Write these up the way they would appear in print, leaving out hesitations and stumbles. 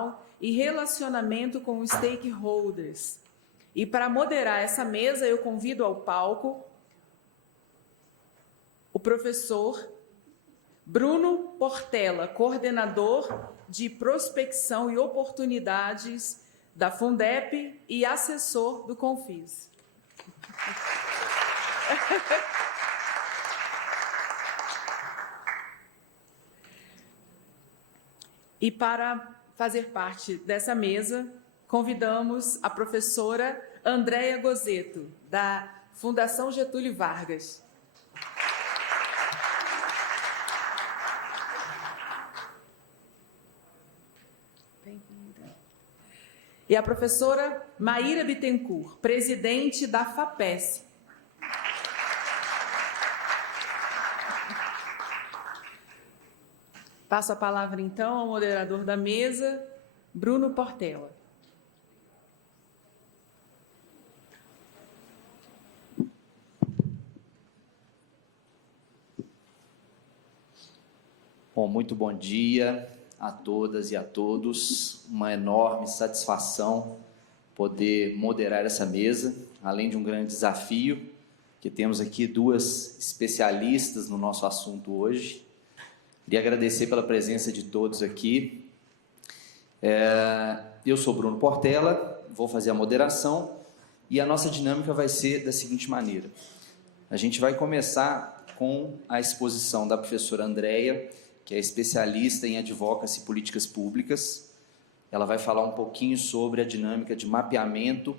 institucional e relacionamento com os stakeholders. E para moderar essa mesa, eu convido ao palco o professor Bruno Portela, coordenador de prospecção e oportunidades da Fundep e assessor do Confis. E para fazer parte dessa mesa, convidamos a professora Andréia Gozetto, da Fundação Getúlio Vargas. E a professora Maíra Bittencourt, presidente da FAPESP. Passo a palavra, então, ao moderador da mesa, Bruno Portela. Bom, muito bom dia a todas e a todos. Uma enorme satisfação poder moderar essa mesa, além de um grande desafio, que temos aqui duas especialistas no nosso assunto hoje. Queria agradecer pela presença de todos aqui. Eu sou Bruno Portela, vou fazer a moderação e a nossa dinâmica vai ser da seguinte maneira. A gente vai começar com a exposição da professora Andréia, que é especialista em advocacy e políticas públicas. Ela vai falar um pouquinho sobre a dinâmica de mapeamento,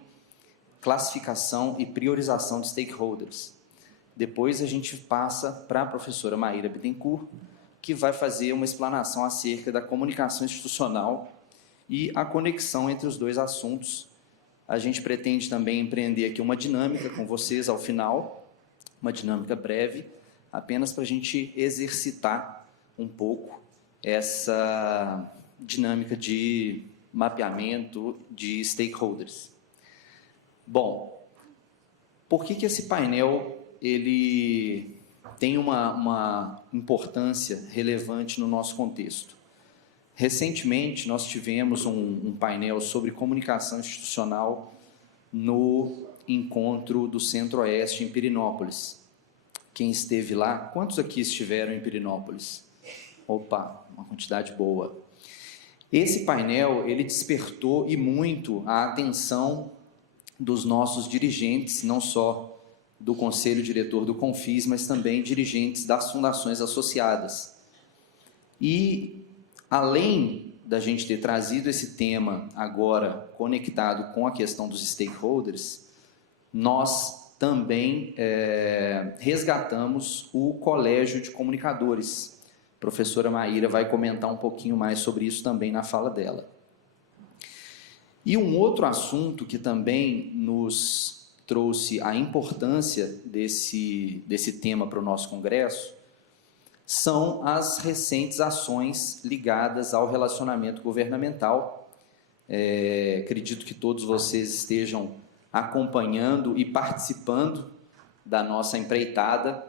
classificação e priorização de stakeholders. Depois a gente passa para a professora Maíra Bittencourt, que vai fazer uma explanação acerca da comunicação institucional e a conexão entre os dois assuntos. A gente pretende também empreender aqui uma dinâmica com vocês ao final, uma dinâmica breve, apenas para a gente exercitar um pouco essa dinâmica de mapeamento de stakeholders. Bom, por que esse painel ele tem uma importância relevante no nosso contexto? Recentemente, nós tivemos um painel sobre comunicação institucional no encontro do Centro-Oeste em Pirenópolis. Quem esteve lá? Quantos aqui estiveram em Pirenópolis? Opa, uma quantidade boa. Esse painel, ele despertou e muito a atenção dos nossos dirigentes, não só do Conselho Diretor do Confis, mas também dirigentes das fundações associadas. E, além da gente ter trazido esse tema agora conectado com a questão dos stakeholders, nós também resgatamos o Colégio de Comunicadores. A professora Maíra vai comentar um pouquinho mais sobre isso também na fala dela. E um outro assunto que também nos trouxe a importância desse tema para o nosso congresso são as recentes ações ligadas ao relacionamento governamental. Acredito que todos vocês estejam acompanhando e participando da nossa empreitada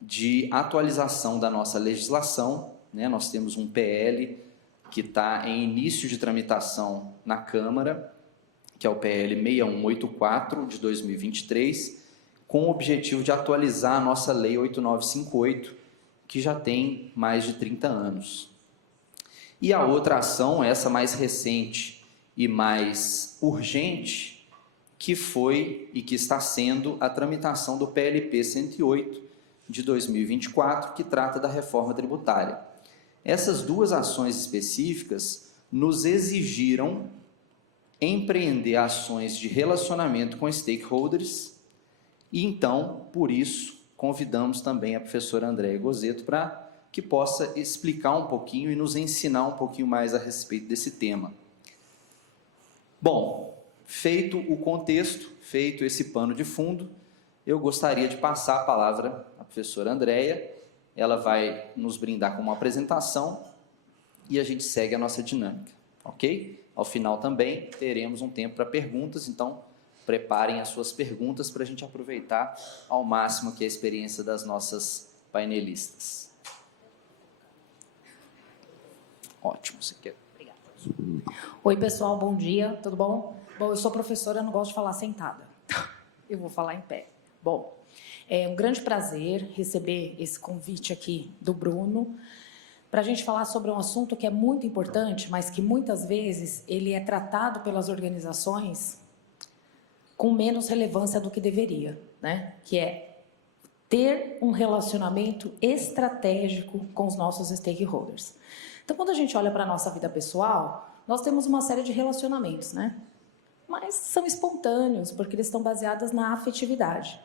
de atualização da nossa legislação, né? Nós temos um PL que está em início de tramitação na Câmara, que é o PL 6184 de 2023, com o objetivo de atualizar a nossa Lei 8958, que já tem mais de 30 anos. E a outra ação, essa mais recente e mais urgente, que foi e que está sendo a tramitação do PLP 108 de 2024, que trata da reforma tributária. Essas duas ações específicas nos exigiram empreender ações de relacionamento com stakeholders e, então, por isso, convidamos também a professora Andréia Gozetto para que possa explicar um pouquinho e nos ensinar um pouquinho mais a respeito desse tema. Bom, feito o contexto, feito esse pano de fundo, eu gostaria de passar a palavra à professora Andréia. Ela vai nos brindar com uma apresentação e a gente segue a nossa dinâmica, ok? Ao final também teremos um tempo para perguntas, então preparem as suas perguntas para a gente aproveitar ao máximo aqui a experiência das nossas painelistas. Ótimo, você quer? Obrigada. Oi, pessoal, bom dia, tudo bom? Bom, eu sou professora, eu não gosto de falar sentada. Eu vou falar em pé. Bom, é um grande prazer receber esse convite aqui do Bruno para a gente falar sobre um assunto que é muito importante, mas que muitas vezes ele é tratado pelas organizações com menos relevância do que deveria, né? Que é ter um relacionamento estratégico com os nossos stakeholders. Então, quando a gente olha para a nossa vida pessoal, nós temos uma série de relacionamentos, né? Mas são espontâneos, porque eles estão baseados na afetividade.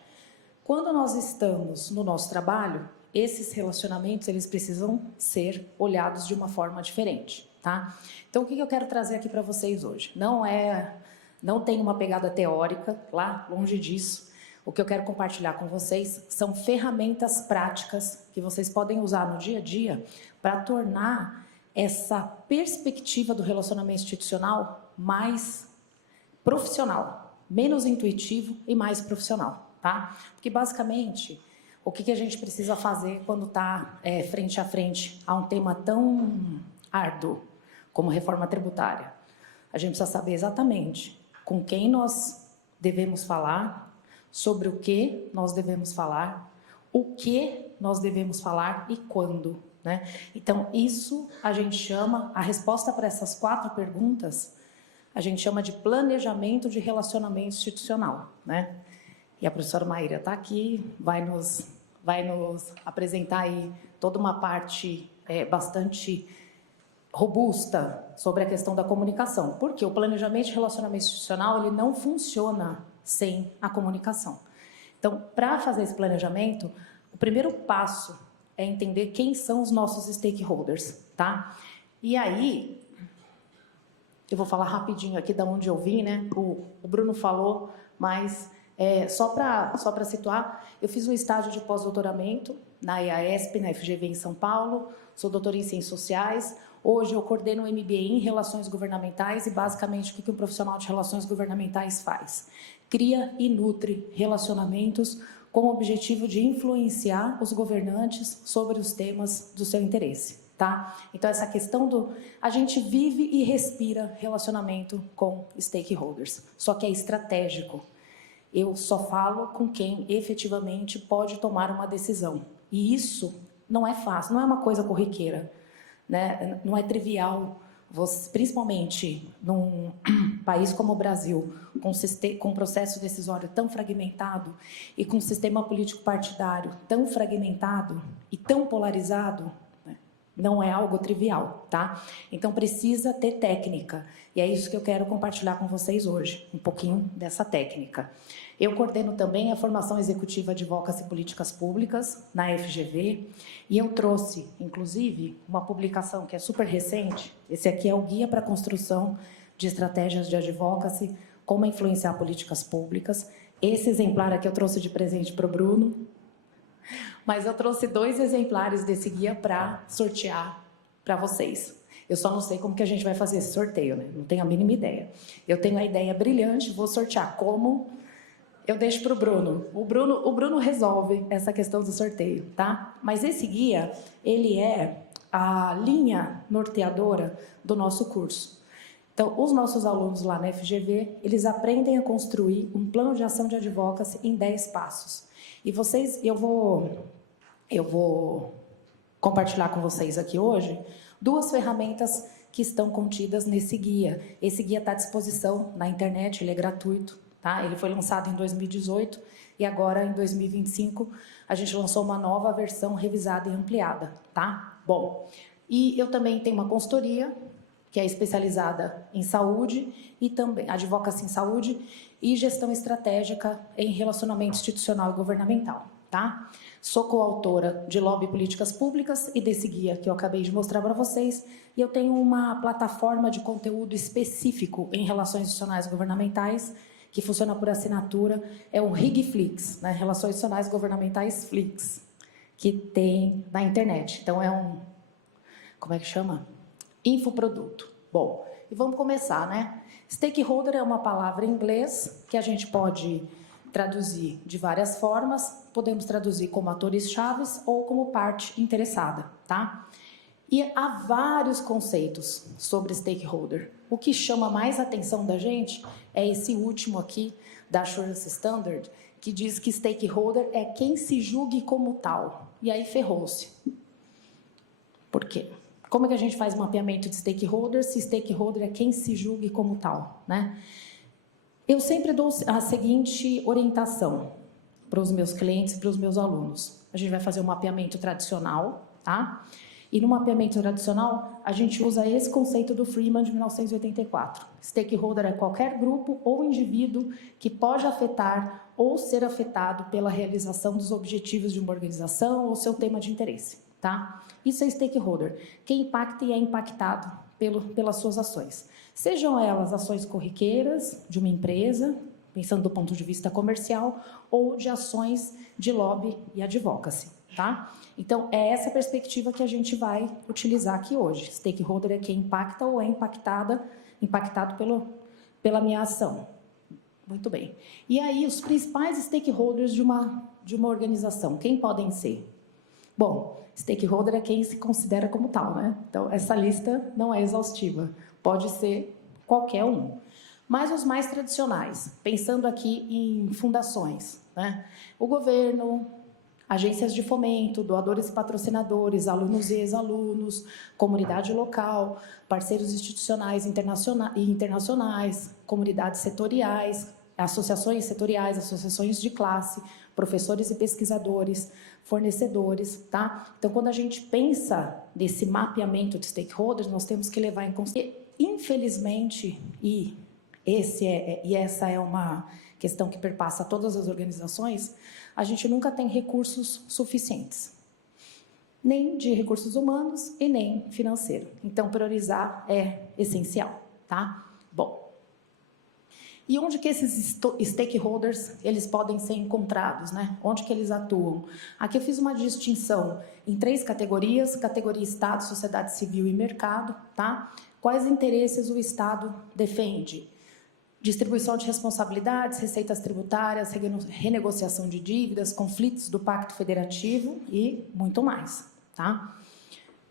Quando nós estamos no nosso trabalho, esses relacionamentos eles precisam ser olhados de uma forma diferente, tá? Então, o que eu quero trazer aqui para vocês hoje? Não tem uma pegada teórica, lá, longe disso. O que eu quero compartilhar com vocês são ferramentas práticas que vocês podem usar no dia a dia para tornar essa perspectiva do relacionamento institucional mais profissional, menos intuitivo e mais profissional, tá? Porque, basicamente, o que a gente precisa fazer quando está frente a frente a um tema tão árduo como reforma tributária? A gente precisa saber exatamente com quem nós devemos falar, sobre o que nós devemos falar, o que nós devemos falar e quando, né? Então, isso a gente chama, a resposta para essas 4 perguntas, a gente chama de planejamento de relacionamento institucional, né? E a professora Maíra está aqui, vai nos apresentar aí toda uma parte bastante robusta sobre a questão da comunicação. Porque o planejamento de relacionamento institucional ele não funciona sem a comunicação. Então, para fazer esse planejamento, o primeiro passo é entender quem são os nossos stakeholders, tá? E aí, eu vou falar rapidinho aqui da onde eu vim, né? O Bruno falou, mas só para situar, eu fiz um estágio de pós-doutoramento na EASP, na FGV em São Paulo, sou doutora em Ciências Sociais. Hoje eu coordeno o MBA em Relações Governamentais e, basicamente, o que um profissional de Relações Governamentais faz? Cria e nutre relacionamentos com o objetivo de influenciar os governantes sobre os temas do seu interesse, tá? Então, essa questão a gente vive e respira relacionamento com stakeholders, só que é estratégico. Eu só falo com quem efetivamente pode tomar uma decisão. E isso não é fácil, não é uma coisa corriqueira, né? Não é trivial, principalmente num país como o Brasil, com um processo decisório tão fragmentado e com um sistema político partidário tão fragmentado e tão polarizado, né? Não é algo trivial, tá? Então precisa ter técnica, e é isso que eu quero compartilhar com vocês hoje, um pouquinho dessa técnica. Eu coordeno também a formação executiva de Advocacy e Políticas Públicas na FGV, e eu trouxe, inclusive, uma publicação que é super recente. Esse aqui é o Guia para a Construção de Estratégias de Advocacy, como influenciar políticas públicas. Esse exemplar aqui eu trouxe de presente para o Bruno, mas eu trouxe 2 exemplares desse guia para sortear para vocês. Eu só não sei como que a gente vai fazer esse sorteio, né? Não tenho a mínima ideia. Eu tenho a ideia brilhante, vou sortear como... Eu deixo para o Bruno. O Bruno resolve essa questão do sorteio, tá? Mas esse guia, ele é a linha norteadora do nosso curso. Então, os nossos alunos lá na FGV, eles aprendem a construir um plano de ação de advocacy em 10 passos. E eu vou compartilhar com vocês aqui hoje 2 ferramentas que estão contidas nesse guia. Esse guia está à disposição na internet, ele é gratuito. Tá? Ele foi lançado em 2018 e agora, em 2025, a gente lançou uma nova versão revisada e ampliada. Tá? Bom, e eu também tenho uma consultoria, que é especializada em saúde, e também advocacy em saúde e gestão estratégica em relacionamento institucional e governamental. Tá? Sou coautora de Lobby e Políticas Públicas e desse guia que eu acabei de mostrar para vocês, e eu tenho uma plataforma de conteúdo específico em relações institucionais e governamentais, que funciona por assinatura, é o RIGFlix, né? Relações Institucionais Governamentais Flix, que tem na internet. Então, é como é que chama? Infoproduto. Bom, e vamos começar, né? Stakeholder é uma palavra em inglês que a gente pode traduzir de várias formas. Podemos traduzir como atores-chaves ou como parte interessada, tá? E há vários conceitos sobre stakeholder. O que chama mais a atenção da gente é esse último aqui, da Assurance Standard, que diz que stakeholder é quem se julgue como tal. E aí ferrou-se. Por quê? Como é que a gente faz mapeamento de stakeholder se stakeholder é quem se julgue como tal, né? Eu sempre dou a seguinte orientação para os meus clientes e para os meus alunos. A gente vai fazer um mapeamento tradicional, tá? E no mapeamento tradicional, a gente usa esse conceito do Freeman de 1984. Stakeholder é qualquer grupo ou indivíduo que pode afetar ou ser afetado pela realização dos objetivos de uma organização ou seu tema de interesse, tá? Isso é stakeholder, quem impacta e é impactado pelas suas ações. Sejam elas ações corriqueiras de uma empresa, pensando do ponto de vista comercial, ou de ações de lobby e advocacy, tá? Então, é essa perspectiva que a gente vai utilizar aqui hoje. Stakeholder é quem impacta ou é impactado pela minha ação. Muito bem. E aí, os principais stakeholders de uma organização, quem podem ser? Bom, stakeholder é quem se considera como tal, né? Então, essa lista não é exaustiva. Pode ser qualquer um. Mas os mais tradicionais, pensando aqui em fundações, né? O governo, agências de fomento, doadores e patrocinadores, alunos e ex-alunos, comunidade local, parceiros institucionais e internacionais, comunidades setoriais, associações setoriais, associações de classe, professores e pesquisadores, fornecedores, tá? Então, quando a gente pensa nesse mapeamento de stakeholders, nós temos que levar em consideração, infelizmente, e essa é uma questão que perpassa todas as organizações, a gente nunca tem recursos suficientes, nem de recursos humanos e nem financeiro. Então, priorizar é essencial, tá? Bom, e onde que esses stakeholders eles podem ser encontrados, né? Onde que eles atuam? Aqui eu fiz uma distinção em 3 categorias: categoria Estado, sociedade civil e mercado, tá? Quais interesses o Estado defende? Distribuição de responsabilidades, receitas tributárias, renegociação de dívidas, conflitos do Pacto Federativo e muito mais, tá?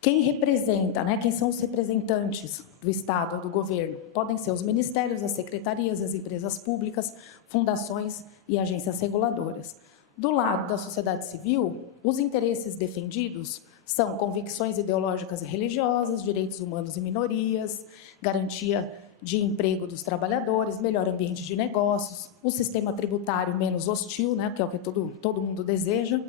Quem representa, né? Quem são os representantes do Estado ou do governo? Podem ser os ministérios, as secretarias, as empresas públicas, fundações e agências reguladoras. Do lado da sociedade civil, os interesses defendidos são convicções ideológicas e religiosas, direitos humanos e minorias, garantia de emprego dos trabalhadores, melhor ambiente de negócios, o sistema tributário menos hostil, né, que é o que todo mundo deseja.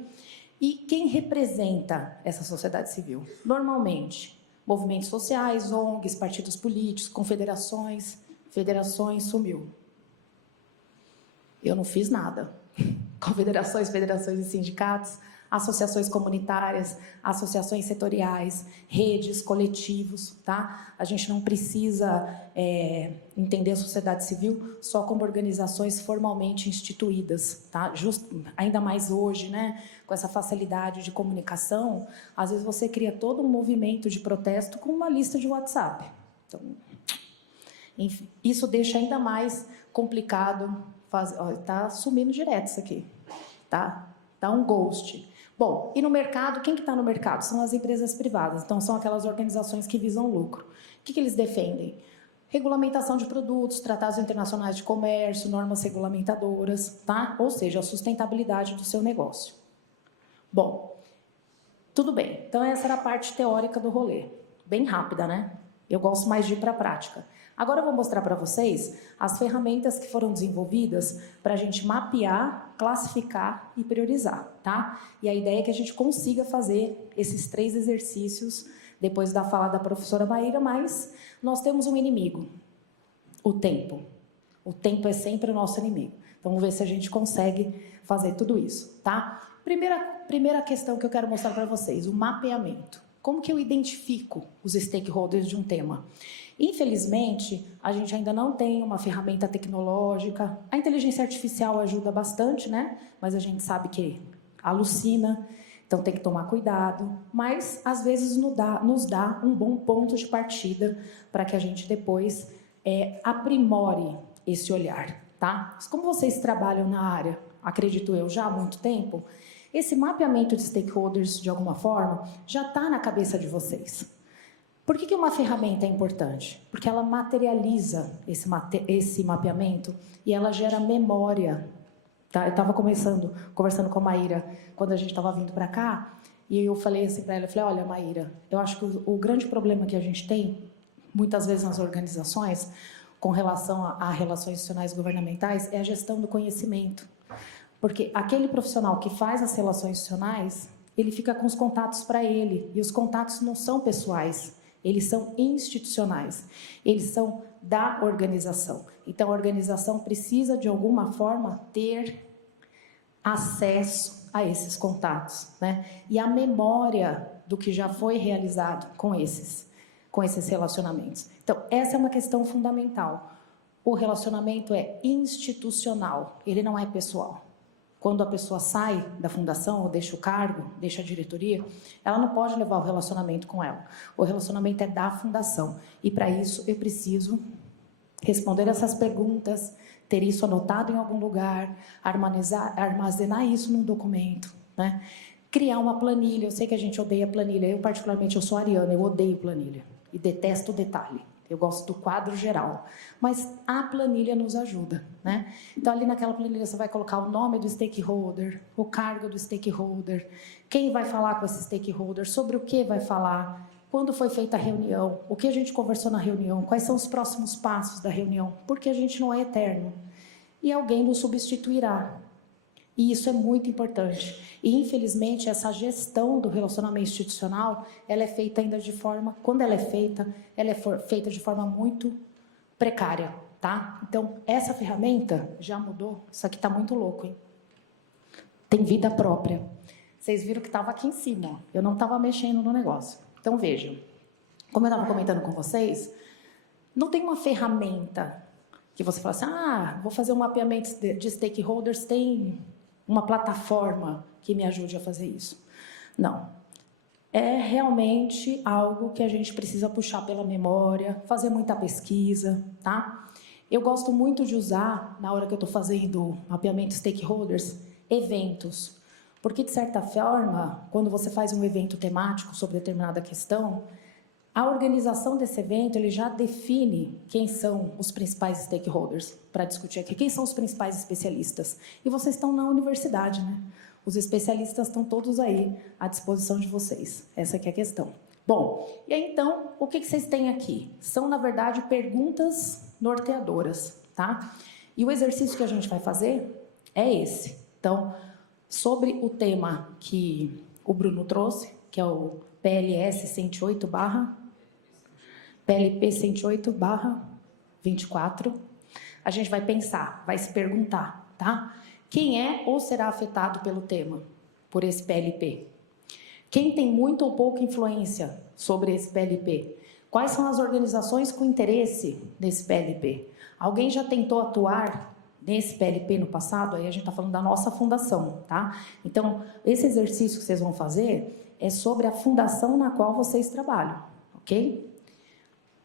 E quem representa essa sociedade civil? Normalmente, movimentos sociais, ONGs, partidos políticos, confederações, federações, sumiu. Eu não fiz nada. Confederações, federações e sindicatos, associações comunitárias, associações setoriais, redes, coletivos, tá? A gente não precisa entender a sociedade civil só como organizações formalmente instituídas, tá? Ainda mais hoje, né? Com essa facilidade de comunicação, às vezes você cria todo um movimento de protesto com uma lista de WhatsApp. Então, enfim, isso deixa ainda mais complicado. Está sumindo direto isso aqui, tá? Tá um ghost. Bom, e no mercado, quem que está no mercado? São as empresas privadas, então são aquelas organizações que visam lucro. O que eles defendem? Regulamentação de produtos, tratados internacionais de comércio, normas regulamentadoras, tá? Ou seja, a sustentabilidade do seu negócio. Bom, tudo bem. Então, essa era a parte teórica do rolê. Bem rápida, né? Eu gosto mais de ir para a prática. Agora eu vou mostrar para vocês as ferramentas que foram desenvolvidas para a gente mapear, classificar e priorizar, tá? E a ideia é que a gente consiga fazer esses 3 exercícios depois da fala da professora Maíra, mas nós temos um inimigo, o tempo. O tempo é sempre o nosso inimigo. Então, vamos ver se a gente consegue fazer tudo isso, tá? Primeira questão que eu quero mostrar para vocês, o mapeamento. Como que eu identifico os stakeholders de um tema? Infelizmente, a gente ainda não tem uma ferramenta tecnológica. A inteligência artificial ajuda bastante, né? Mas a gente sabe que alucina, então tem que tomar cuidado. Mas, às vezes, nos dá um bom ponto de partida para que a gente depois aprimore esse olhar, tá? Mas como vocês trabalham na área, acredito eu, já há muito tempo, esse mapeamento de stakeholders, de alguma forma, já está na cabeça de vocês. Por que uma ferramenta é importante? Porque ela materializa esse mapeamento e ela gera memória. Tá? Eu estava conversando com a Maíra quando a gente estava vindo para cá, e eu falei assim para ela, eu falei, olha, Maíra, eu acho que o grande problema que a gente tem, muitas vezes nas organizações, com relação a relações institucionais governamentais, é a gestão do conhecimento. Porque aquele profissional que faz as relações institucionais, ele fica com os contatos para ele, e os contatos não são pessoais, eles são institucionais, eles são da organização. Então, a organização precisa, de alguma forma, ter acesso a esses contatos, né? E a memória do que já foi realizado com esses relacionamentos. Então, essa é uma questão fundamental. O relacionamento é institucional, ele não é pessoal. Quando a pessoa sai da fundação, ou deixa o cargo, deixa a diretoria, ela não pode levar o relacionamento com ela. O relacionamento é da fundação. E, para isso, eu preciso responder essas perguntas, ter isso anotado em algum lugar, armazenar isso num documento, né? Criar uma planilha. Eu sei que a gente odeia planilha. Eu, particularmente, eu sou ariana, eu odeio planilha. E detesto o detalhe. Eu gosto do quadro geral, mas a planilha nos ajuda, né? Então, ali naquela planilha você vai colocar o nome do stakeholder, o cargo do stakeholder, quem vai falar com esse stakeholder, sobre o que vai falar, quando foi feita a reunião, o que a gente conversou na reunião, quais são os próximos passos da reunião, porque a gente não é eterno. E alguém nos substituirá. E isso é muito importante. E, infelizmente, essa gestão do relacionamento institucional, ela é feita ainda de forma, quando ela é feita de forma muito precária, tá? Então, essa ferramenta já mudou. Isso aqui está muito louco, hein? Tem vida própria. Vocês viram que estava aqui em cima, ó. Eu não estava mexendo no negócio. Então, vejam. Como eu estava comentando com vocês, não tem uma ferramenta que você fala assim, vou fazer um mapeamento de stakeholders, tem uma plataforma que me ajude a fazer isso. Não. É realmente algo que a gente precisa puxar pela memória, fazer muita pesquisa, tá? Eu gosto muito de usar, na hora que eu estou fazendo mapeamento de stakeholders, eventos. Porque, de certa forma, quando você faz um evento temático sobre determinada questão, a organização desse evento ele já define quem são os principais stakeholders para discutir aqui, quem são os principais especialistas. E vocês estão na universidade, né? Os especialistas estão todos aí à disposição de vocês. Essa aqui é a questão. Bom, e aí, então, o que vocês têm aqui? São, na verdade, perguntas norteadoras, tá? E o exercício que a gente vai fazer é esse. Então, sobre o tema que o Bruno trouxe, que é o PLS 108 PLP 108/24, a gente vai pensar, vai se perguntar, tá? Quem é ou será afetado pelo tema, por esse PLP? Quem tem muita ou pouca influência sobre esse PLP? Quais são as organizações com interesse nesse PLP? Alguém já tentou atuar nesse PLP no passado? Aí a gente está falando da nossa fundação, tá? Então, esse exercício que vocês vão fazer é sobre a fundação na qual vocês trabalham, ok?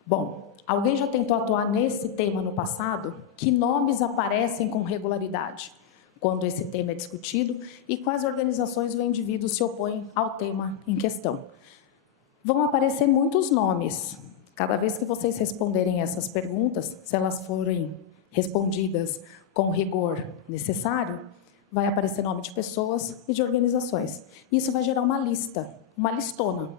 Bom, alguém já tentou atuar nesse tema no passado? Que nomes aparecem com regularidade quando esse tema é discutido e quais organizações ou indivíduos se opõem ao tema em questão? Vão aparecer muitos nomes. Cada vez que vocês responderem essas perguntas, se elas forem respondidas com o rigor necessário, vai aparecer nome de pessoas e de organizações. Isso vai gerar uma lista, uma listona.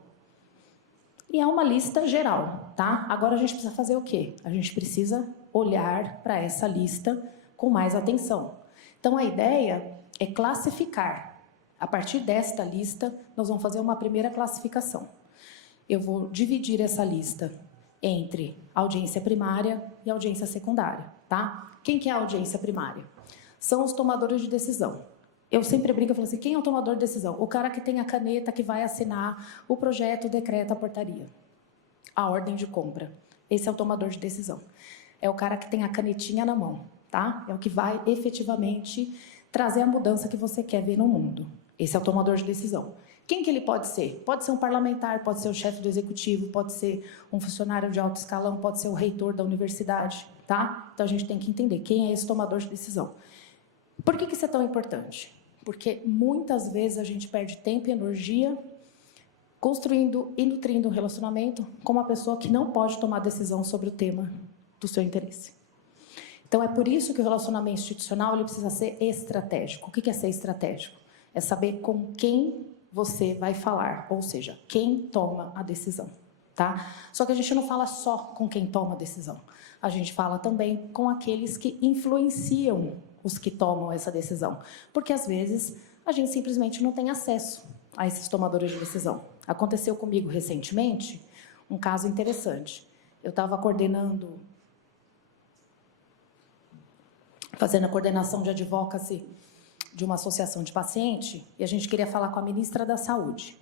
E é uma lista geral, tá? Agora a gente precisa fazer o quê? A gente precisa olhar para essa lista com mais atenção. Então, a ideia é classificar. A partir desta lista, nós vamos fazer uma primeira classificação. Eu vou dividir essa lista entre audiência primária e audiência secundária, tá? Quem que é a audiência primária? São os tomadores de decisão. Eu sempre brinco e falo assim, quem é o tomador de decisão? O cara que tem a caneta que vai assinar o projeto, o decreto, a portaria. A ordem de compra. Esse é o tomador de decisão. É o cara que tem a canetinha na mão, tá? É o que vai efetivamente trazer a mudança que você quer ver no mundo. Esse é o tomador de decisão. Quem que ele pode ser? Pode ser um parlamentar, pode ser o chefe do executivo, pode ser um funcionário de alto escalão, pode ser o reitor da universidade, tá? Então a gente tem que entender quem é esse tomador de decisão. Por que isso é tão importante? Porque muitas vezes a gente perde tempo e energia construindo e nutrindo um relacionamento com uma pessoa que não pode tomar decisão sobre o tema do seu interesse. Então, é por isso que o relacionamento institucional ele precisa ser estratégico. O que é ser estratégico? É saber com quem você vai falar, ou seja, quem toma a decisão. Tá? Só que a gente não fala só com quem toma a decisão. A gente fala também com aqueles que influenciam os que tomam essa decisão. Porque, às vezes, a gente simplesmente não tem acesso a esses tomadores de decisão. Aconteceu comigo recentemente um caso interessante. Eu estava fazendo a coordenação de advocacy de uma associação de paciente, e a gente queria falar com a ministra da Saúde,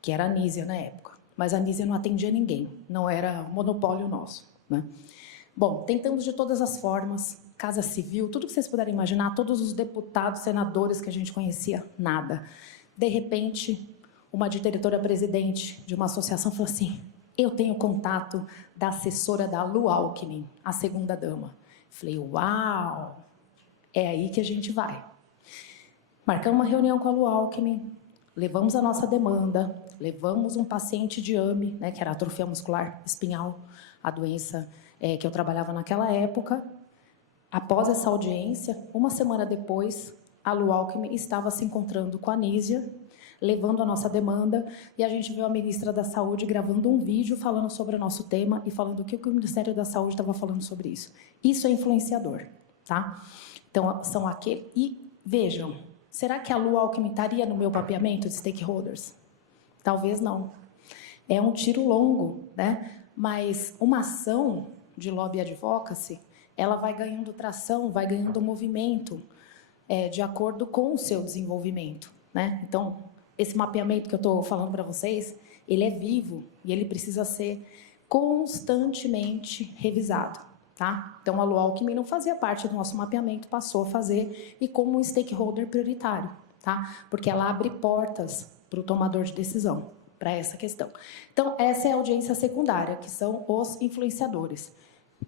que era a Anísia na época. Mas a Anísia não atendia ninguém, não era monopólio nosso, né? Bom, tentamos de todas as formas, Casa Civil, tudo que vocês puderem imaginar, todos os deputados, senadores que a gente conhecia, nada. De repente, uma diretora-presidente de uma associação falou assim: eu tenho contato da assessora da Lu Alckmin, a segunda-dama. Falei, uau, é aí que a gente vai. Marcamos uma reunião com a Lu Alckmin, levamos a nossa demanda, levamos um paciente de AME, né, que era atrofia muscular espinhal, a doença que eu trabalhava naquela época. Após essa audiência, uma semana depois, a Lu Alckmin estava se encontrando com a Anísia, levando a nossa demanda, e a gente viu a ministra da Saúde gravando um vídeo falando sobre o nosso tema e falando o que o Ministério da Saúde estava falando sobre isso. Isso é influenciador, tá? Então, são aqueles... E, vejam, será que a Lu Alckmin estaria no meu mapeamento de stakeholders? Talvez não. É um tiro longo, né? Mas uma ação de lobby advocacy, ela vai ganhando tração, vai ganhando movimento de acordo com o seu desenvolvimento, né? Então, esse mapeamento que eu estou falando para vocês, ele é vivo e ele precisa ser constantemente revisado, tá? Então, a Lu Alckmin não fazia parte do nosso mapeamento, passou a fazer, e como um stakeholder prioritário, tá? Porque ela abre portas para o tomador de decisão, para essa questão. Então, essa é a audiência secundária, que são os influenciadores.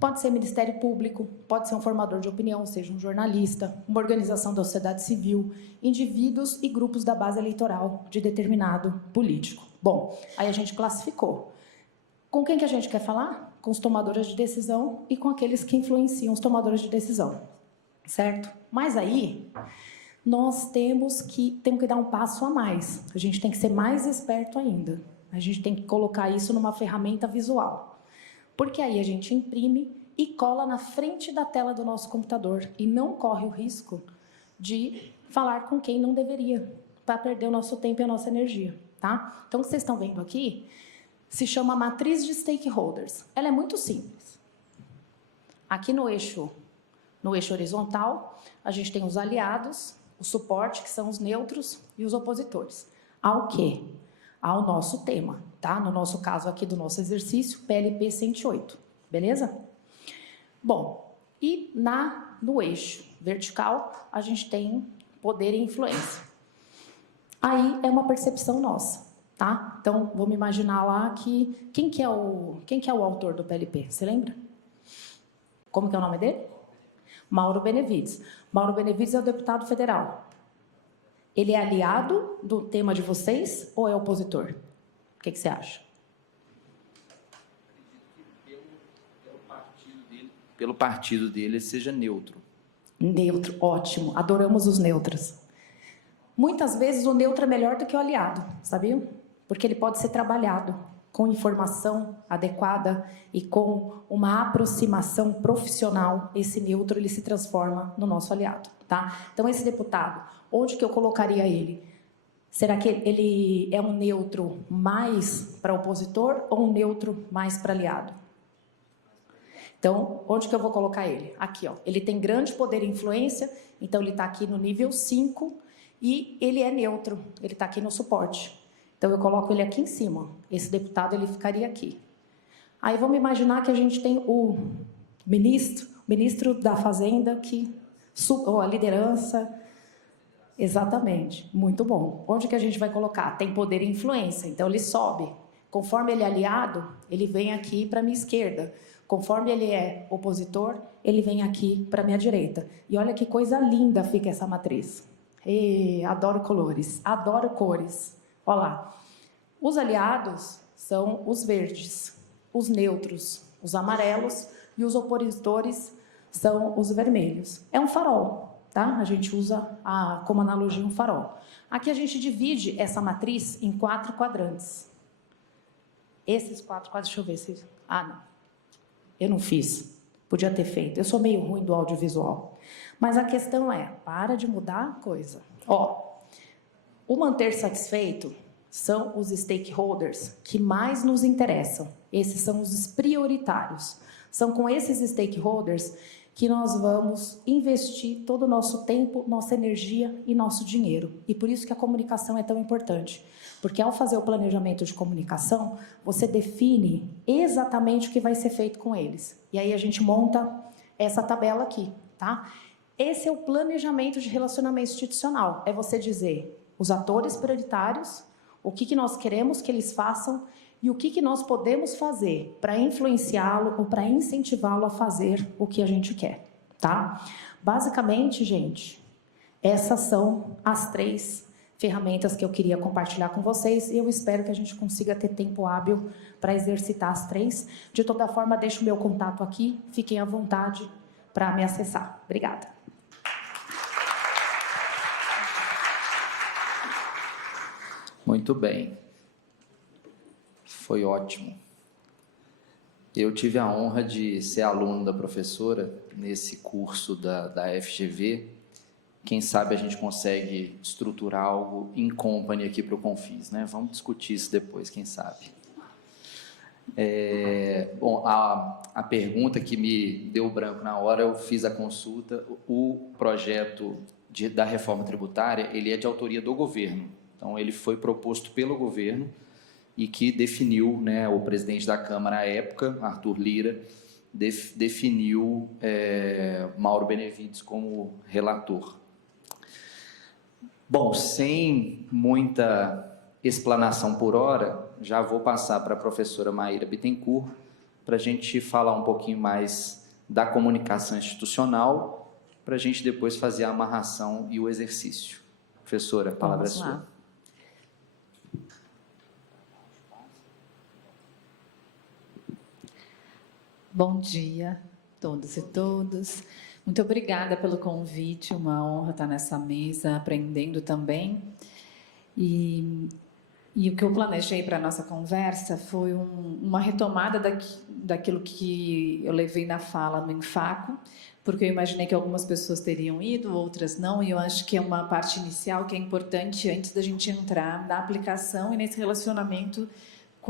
Pode ser Ministério Público, pode ser um formador de opinião, seja um jornalista, uma organização da sociedade civil, indivíduos e grupos da base eleitoral de determinado político. Bom, aí a gente classificou. Com quem que a gente quer falar? Com os tomadores de decisão e com aqueles que influenciam os tomadores de decisão, certo? Mas aí, nós temos que dar um passo a mais. A gente tem que ser mais esperto ainda. A gente tem que colocar isso numa ferramenta visual. Porque aí a gente imprime e cola na frente da tela do nosso computador e não corre o risco de falar com quem não deveria, para perder o nosso tempo e a nossa energia, tá? Então, o que vocês estão vendo aqui se chama matriz de stakeholders. Ela é muito simples. Aqui no eixo horizontal, a gente tem os aliados, o suporte, que são os neutros, e os opositores. Ao quê? Ao nosso tema, tá? No nosso caso aqui do nosso exercício, PLP 108, beleza? Bom, e no eixo vertical, a gente tem poder e influência. Aí é uma percepção nossa, tá? Então, vamos imaginar lá que... Quem que é o autor do PLP? Você lembra? Como que é o nome dele? Mauro Benevides. Mauro Benevides é o deputado federal. Ele é aliado do tema de vocês ou é opositor? O que você acha? Pelo partido dele, seja neutro. Neutro, ótimo. Adoramos os neutros. Muitas vezes o neutro é melhor do que o aliado, sabiam? Porque ele pode ser trabalhado com informação adequada e com uma aproximação profissional. Esse neutro ele se transforma no nosso aliado, tá? Então, esse deputado, onde que eu colocaria ele? Será que ele é um neutro mais para opositor ou um neutro mais para aliado? Então, onde que eu vou colocar ele? Aqui, ó. Ele tem grande poder e influência, então ele está aqui no nível 5 e ele é neutro, ele está aqui no suporte. Então, eu coloco ele aqui em cima. Esse deputado, ele ficaria aqui. Aí, vamos imaginar que a gente tem o ministro da Fazenda, a liderança. Exatamente, muito bom. Onde que a gente vai colocar? Tem poder e influência, então ele sobe. Conforme ele é aliado, ele vem aqui para a minha esquerda. Conforme ele é opositor, ele vem aqui para a minha direita. E olha que coisa linda fica essa matriz. Adoro colores, adoro cores. Olha lá. Os aliados são os verdes, os neutros, os amarelos, e os opositores são os vermelhos. É um farol, tá? A gente usa como analogia um farol. Aqui a gente divide essa matriz em 4 quadrantes. Esses 4 quadrantes, deixa eu ver se... Ah, não. Eu não fiz. Podia ter feito. Eu sou meio ruim do audiovisual. Mas a questão é, para de mudar a coisa. O manter satisfeito são os stakeholders que mais nos interessam. Esses são os prioritários. São com esses stakeholders que nós vamos investir todo o nosso tempo, nossa energia e nosso dinheiro. E por isso que a comunicação é tão importante. Porque ao fazer o planejamento de comunicação, você define exatamente o que vai ser feito com eles. E aí a gente monta essa tabela aqui, tá? Esse é o planejamento de relacionamento institucional. É você dizer os atores prioritários, o que nós queremos que eles façam e o que nós podemos fazer para influenciá-lo ou para incentivá-lo a fazer o que a gente quer, tá? Basicamente, gente, essas são as 3 ferramentas que eu queria compartilhar com vocês e eu espero que a gente consiga ter tempo hábil para exercitar as 3. De toda forma, deixo o meu contato aqui, fiquem à vontade para me acessar. Obrigada. Muito bem. Foi ótimo. Eu tive a honra de ser aluno da professora nesse curso da FGV. Quem sabe a gente consegue estruturar algo in company aqui para o Confis, né? Vamos discutir isso depois, quem sabe. Bom, a pergunta que me deu branco na hora, eu fiz a consulta. O projeto da reforma tributária, ele é de autoria do governo. Então, ele foi proposto pelo governo e que definiu, né, o presidente da Câmara à época, Arthur Lira, definiu Mauro Benevides como relator. Bom, sem muita explanação por hora, já vou passar para a professora Maíra Bittencourt para a gente falar um pouquinho mais da comunicação institucional, para a gente depois fazer a amarração e o exercício. Professora, a palavra é sua. Bom dia a todos e todas. Muito obrigada pelo convite, uma honra estar nessa mesa, aprendendo também. E o que eu planejei para a nossa conversa foi uma retomada daquilo que eu levei na fala no Infaco, porque eu imaginei que algumas pessoas teriam ido, outras não, e eu acho que é uma parte inicial que é importante antes da gente entrar na aplicação e nesse relacionamento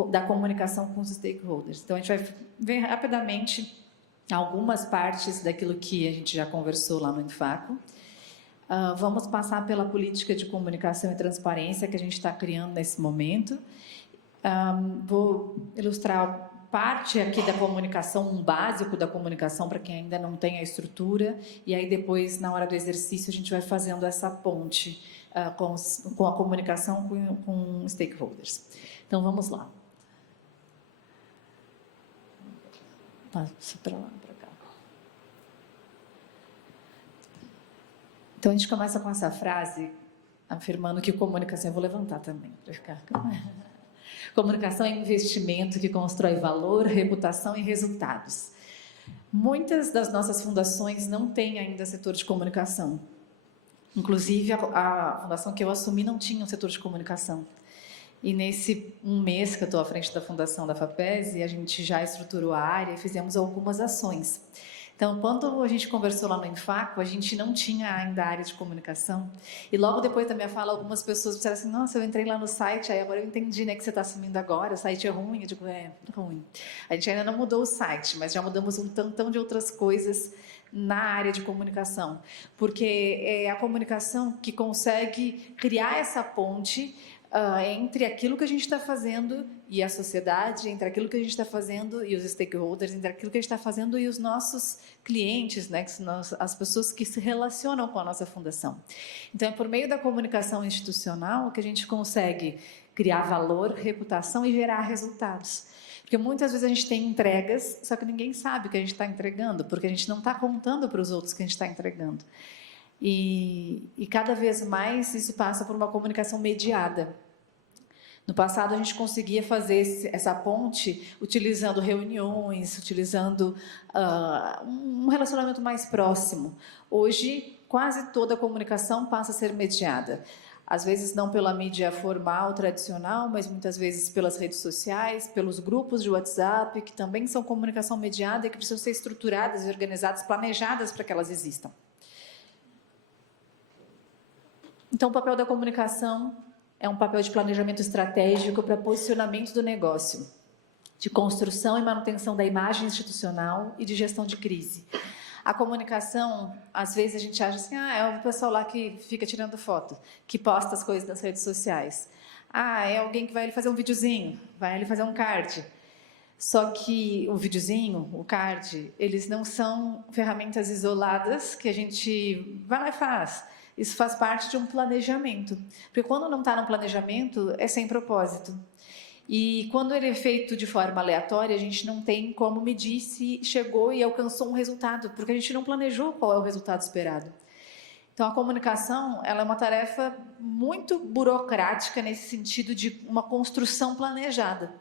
da comunicação com os stakeholders. Então, a gente vai ver rapidamente algumas partes daquilo que a gente já conversou lá no Infaco. Vamos passar pela política de comunicação e transparência que a gente está criando nesse momento. Vou ilustrar parte aqui da comunicação, um básico da comunicação para quem ainda não tem a estrutura, e aí depois, na hora do exercício, a gente vai fazendo essa ponte com a comunicação com stakeholders. Então, vamos lá. Passa para lá, para cá. Então, a gente começa com essa frase, afirmando que comunicação... Eu vou levantar também, para ficar... Comunicação é investimento que constrói valor, reputação e resultados. Muitas das nossas fundações não têm ainda setor de comunicação. Inclusive, a fundação que eu assumi não tinha um setor de comunicação. E nesse mês que eu estou à frente da fundação da FAPESE, a gente já estruturou a área e fizemos algumas ações. Então, quando a gente conversou lá no Infaco, a gente não tinha ainda a área de comunicação. E logo depois da minha fala, algumas pessoas disseram assim, nossa, eu entrei lá no site, aí agora eu entendi, né, que você está assumindo agora, o site é ruim. Eu digo, ruim. A gente ainda não mudou o site, mas já mudamos um tantão de outras coisas na área de comunicação. Porque é a comunicação que consegue criar essa ponte entre aquilo que a gente está fazendo e a sociedade, entre aquilo que a gente está fazendo e os stakeholders, entre aquilo que a gente está fazendo e os nossos clientes, né, que são as pessoas que se relacionam com a nossa fundação. Então, é por meio da comunicação institucional que a gente consegue criar valor, reputação e gerar resultados. Porque muitas vezes a gente tem entregas, só que ninguém sabe o que a gente está entregando, porque a gente não está contando para os outros que a gente está entregando. E cada vez mais isso passa por uma comunicação mediada. No passado, a gente conseguia fazer essa ponte utilizando reuniões, utilizando um relacionamento mais próximo. Hoje, quase toda a comunicação passa a ser mediada. Às vezes não pela mídia formal, tradicional, mas muitas vezes pelas redes sociais, pelos grupos de WhatsApp, que também são comunicação mediada e que precisam ser estruturadas, organizadas, planejadas para que elas existam. Então, o papel da comunicação é um papel de planejamento estratégico para posicionamento do negócio, de construção e manutenção da imagem institucional e de gestão de crise. A comunicação, às vezes a gente acha assim, é o pessoal lá que fica tirando foto, que posta as coisas nas redes sociais. É alguém que vai ali fazer um videozinho, vai ali fazer um card. Só que o videozinho, o card, eles não são ferramentas isoladas que a gente vai lá e faz. Isso faz parte de um planejamento. Porque quando não está no planejamento, é sem propósito. E quando ele é feito de forma aleatória, a gente não tem como medir se chegou e alcançou um resultado, porque a gente não planejou qual é o resultado esperado. Então, a comunicação, ela é uma tarefa muito burocrática nesse sentido de uma construção planejada,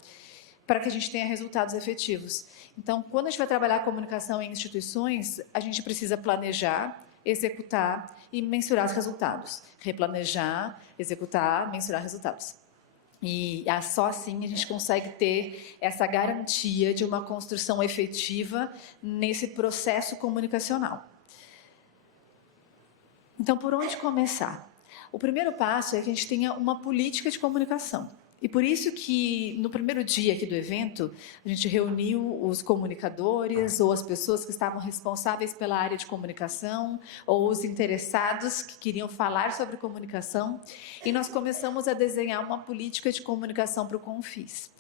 para que a gente tenha resultados efetivos. Então, quando a gente vai trabalhar a comunicação em instituições, a gente precisa planejar, executar e mensurar os resultados. Replanejar, executar, mensurar resultados. E só assim a gente consegue ter essa garantia de uma construção efetiva nesse processo comunicacional. Então, por onde começar? O primeiro passo é que a gente tenha uma política de comunicação. E por isso que, no primeiro dia aqui do evento, a gente reuniu os comunicadores ou as pessoas que estavam responsáveis pela área de comunicação ou os interessados que queriam falar sobre comunicação e nós começamos a desenhar uma política de comunicação para o Confis.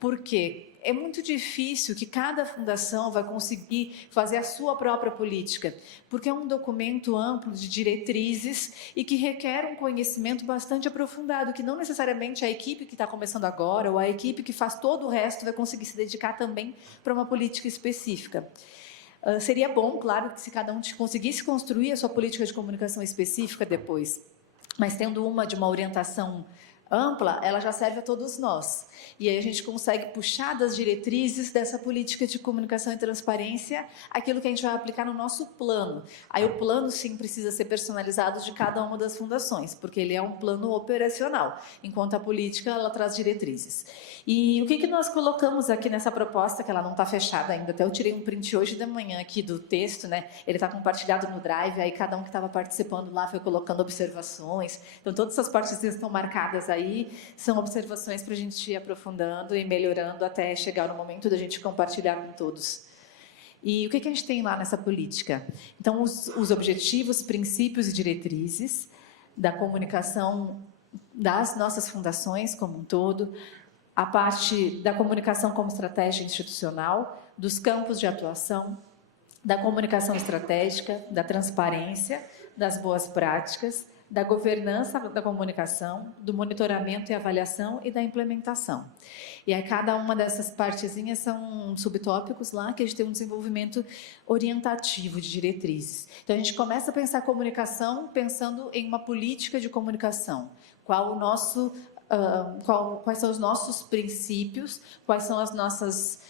Por quê? É muito difícil que cada fundação vai conseguir fazer a sua própria política, porque é um documento amplo de diretrizes e que requer um conhecimento bastante aprofundado, que não necessariamente a equipe que está começando agora ou a equipe que faz todo o resto vai conseguir se dedicar também para uma política específica. Seria bom, claro, que se cada um conseguisse construir a sua política de comunicação específica depois, mas tendo uma de uma orientação ampla, ela já serve a todos nós. E aí a gente consegue puxar das diretrizes dessa política de comunicação e transparência aquilo que a gente vai aplicar no nosso plano. Aí o plano, sim, precisa ser personalizado de cada uma das fundações, porque ele é um plano operacional, enquanto a política, ela traz diretrizes. E o que nós colocamos aqui nessa proposta, que ela não está fechada ainda, até eu tirei um print hoje de manhã aqui do texto, né? Ele está compartilhado no Drive, aí cada um que estava participando lá foi colocando observações, então todas essas partezinhas estão marcadas aí, são observações para a gente ir aprofundando e melhorando até chegar no momento da gente compartilhar com todos. E o que a gente tem lá nessa política? Então, os objetivos, princípios e diretrizes da comunicação das nossas fundações como um todo, a parte da comunicação como estratégia institucional, dos campos de atuação, da comunicação estratégica, da transparência, das boas práticas, da governança da comunicação, do monitoramento e avaliação e da implementação. E aí cada uma dessas partezinhas são subtópicos lá que a gente tem um desenvolvimento orientativo de diretrizes. Então a gente começa a pensar a comunicação pensando em uma política de comunicação. Quais são os nossos princípios, quais são as nossas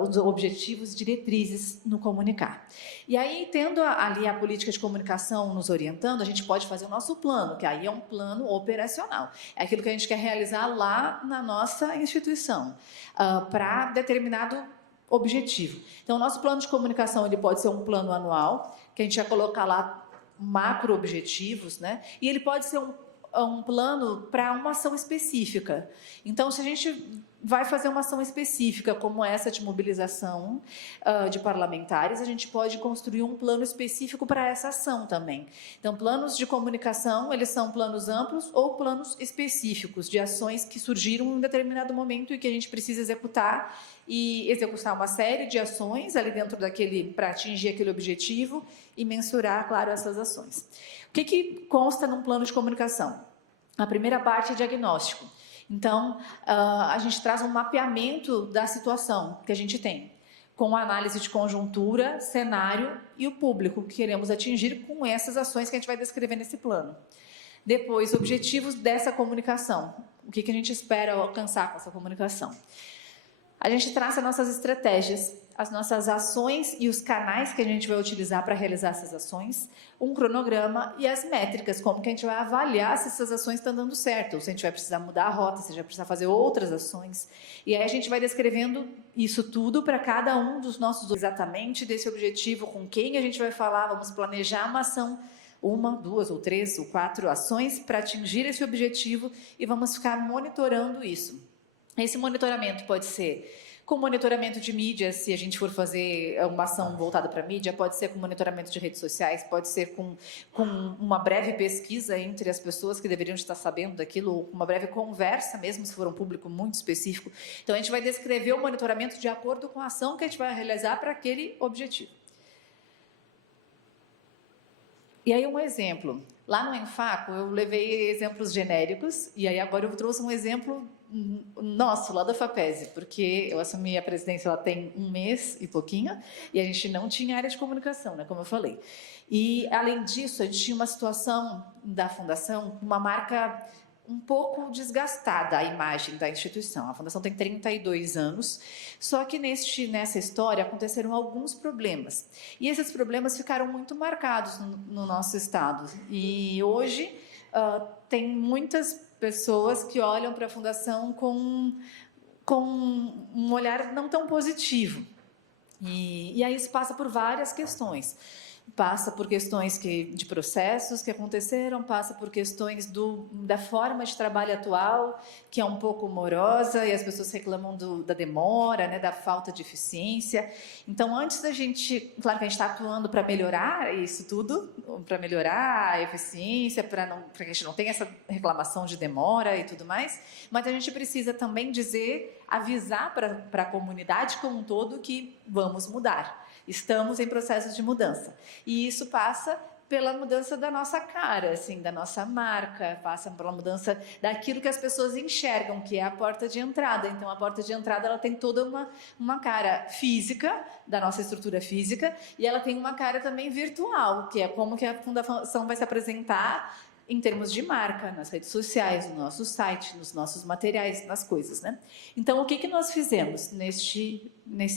os objetivos, diretrizes no comunicar. E aí, tendo ali a política de comunicação nos orientando, a gente pode fazer o nosso plano, que aí é um plano operacional. É aquilo que a gente quer realizar lá na nossa instituição, para determinado objetivo. Então, o nosso plano de comunicação ele pode ser um plano anual, que a gente vai colocar lá macro objetivos, né? E ele pode ser um plano para uma ação específica. Então, se a gente vai fazer uma ação específica, como essa de mobilização de parlamentares, a gente pode construir um plano específico para essa ação também. Então, planos de comunicação, eles são planos amplos ou planos específicos de ações que surgiram em um determinado momento e que a gente precisa executar e executar uma série de ações ali dentro daquele, para atingir aquele objetivo e mensurar, claro, essas ações. O que consta num plano de comunicação? A primeira parte é diagnóstico. Então, a gente traz um mapeamento da situação que a gente tem, com a análise de conjuntura, cenário e o público que queremos atingir com essas ações que a gente vai descrever nesse plano. Depois, objetivos dessa comunicação. O que a gente espera alcançar com essa comunicação? A gente traça nossas estratégias, as nossas ações e os canais que a gente vai utilizar para realizar essas ações, um cronograma e as métricas, como que a gente vai avaliar se essas ações estão dando certo, ou se a gente vai precisar mudar a rota, se a gente vai precisar fazer outras ações. E aí a gente vai descrevendo isso tudo para cada um dos nossos, exatamente desse objetivo, com quem a gente vai falar, vamos planejar uma ação, 1, 2 ou 3 ou 4 ações para atingir esse objetivo e vamos ficar monitorando isso. Esse monitoramento pode ser com monitoramento de mídia, se a gente for fazer uma ação voltada para mídia, pode ser com monitoramento de redes sociais, pode ser com uma breve pesquisa entre as pessoas que deveriam estar sabendo daquilo, ou uma breve conversa mesmo, se for um público muito específico. Então, a gente vai descrever o monitoramento de acordo com a ação que a gente vai realizar para aquele objetivo. E aí, um exemplo. Lá no Enfaco, eu levei exemplos genéricos, e aí agora eu trouxe um exemplo nosso, lá da FAPESE, porque eu assumi a presidência, ela tem 1 mês e pouquinho, e a gente não tinha área de comunicação, né, como eu falei. E, além disso, a gente tinha uma situação da fundação, uma marca um pouco desgastada, a imagem da instituição. A fundação tem 32 anos, só que nessa história aconteceram alguns problemas. E esses problemas ficaram muito marcados no nosso estado. E hoje tem muitas pessoas que olham para a fundação com um olhar não tão positivo. E aí isso passa por várias questões. Passa por questões de processos que aconteceram, passa por questões da forma de trabalho atual, que é um pouco morosa, e as pessoas reclamam da demora, né, da falta de eficiência. Então, antes da gente... Claro que a gente está atuando para melhorar isso tudo, para melhorar a eficiência, para que a gente não tenha essa reclamação de demora e tudo mais, mas a gente precisa também avisar para a comunidade como um todo que vamos mudar. Estamos em processo de mudança. E isso passa pela mudança da nossa cara, assim, da nossa marca, passa pela mudança daquilo que as pessoas enxergam, que é a porta de entrada. Então, a porta de entrada ela tem toda uma cara física, da nossa estrutura física, e ela tem uma cara também virtual, que é como que a fundação vai se apresentar em termos de marca, nas redes sociais, no nosso site, nos nossos materiais, nas coisas, né? Então, o que nós fizemos nesse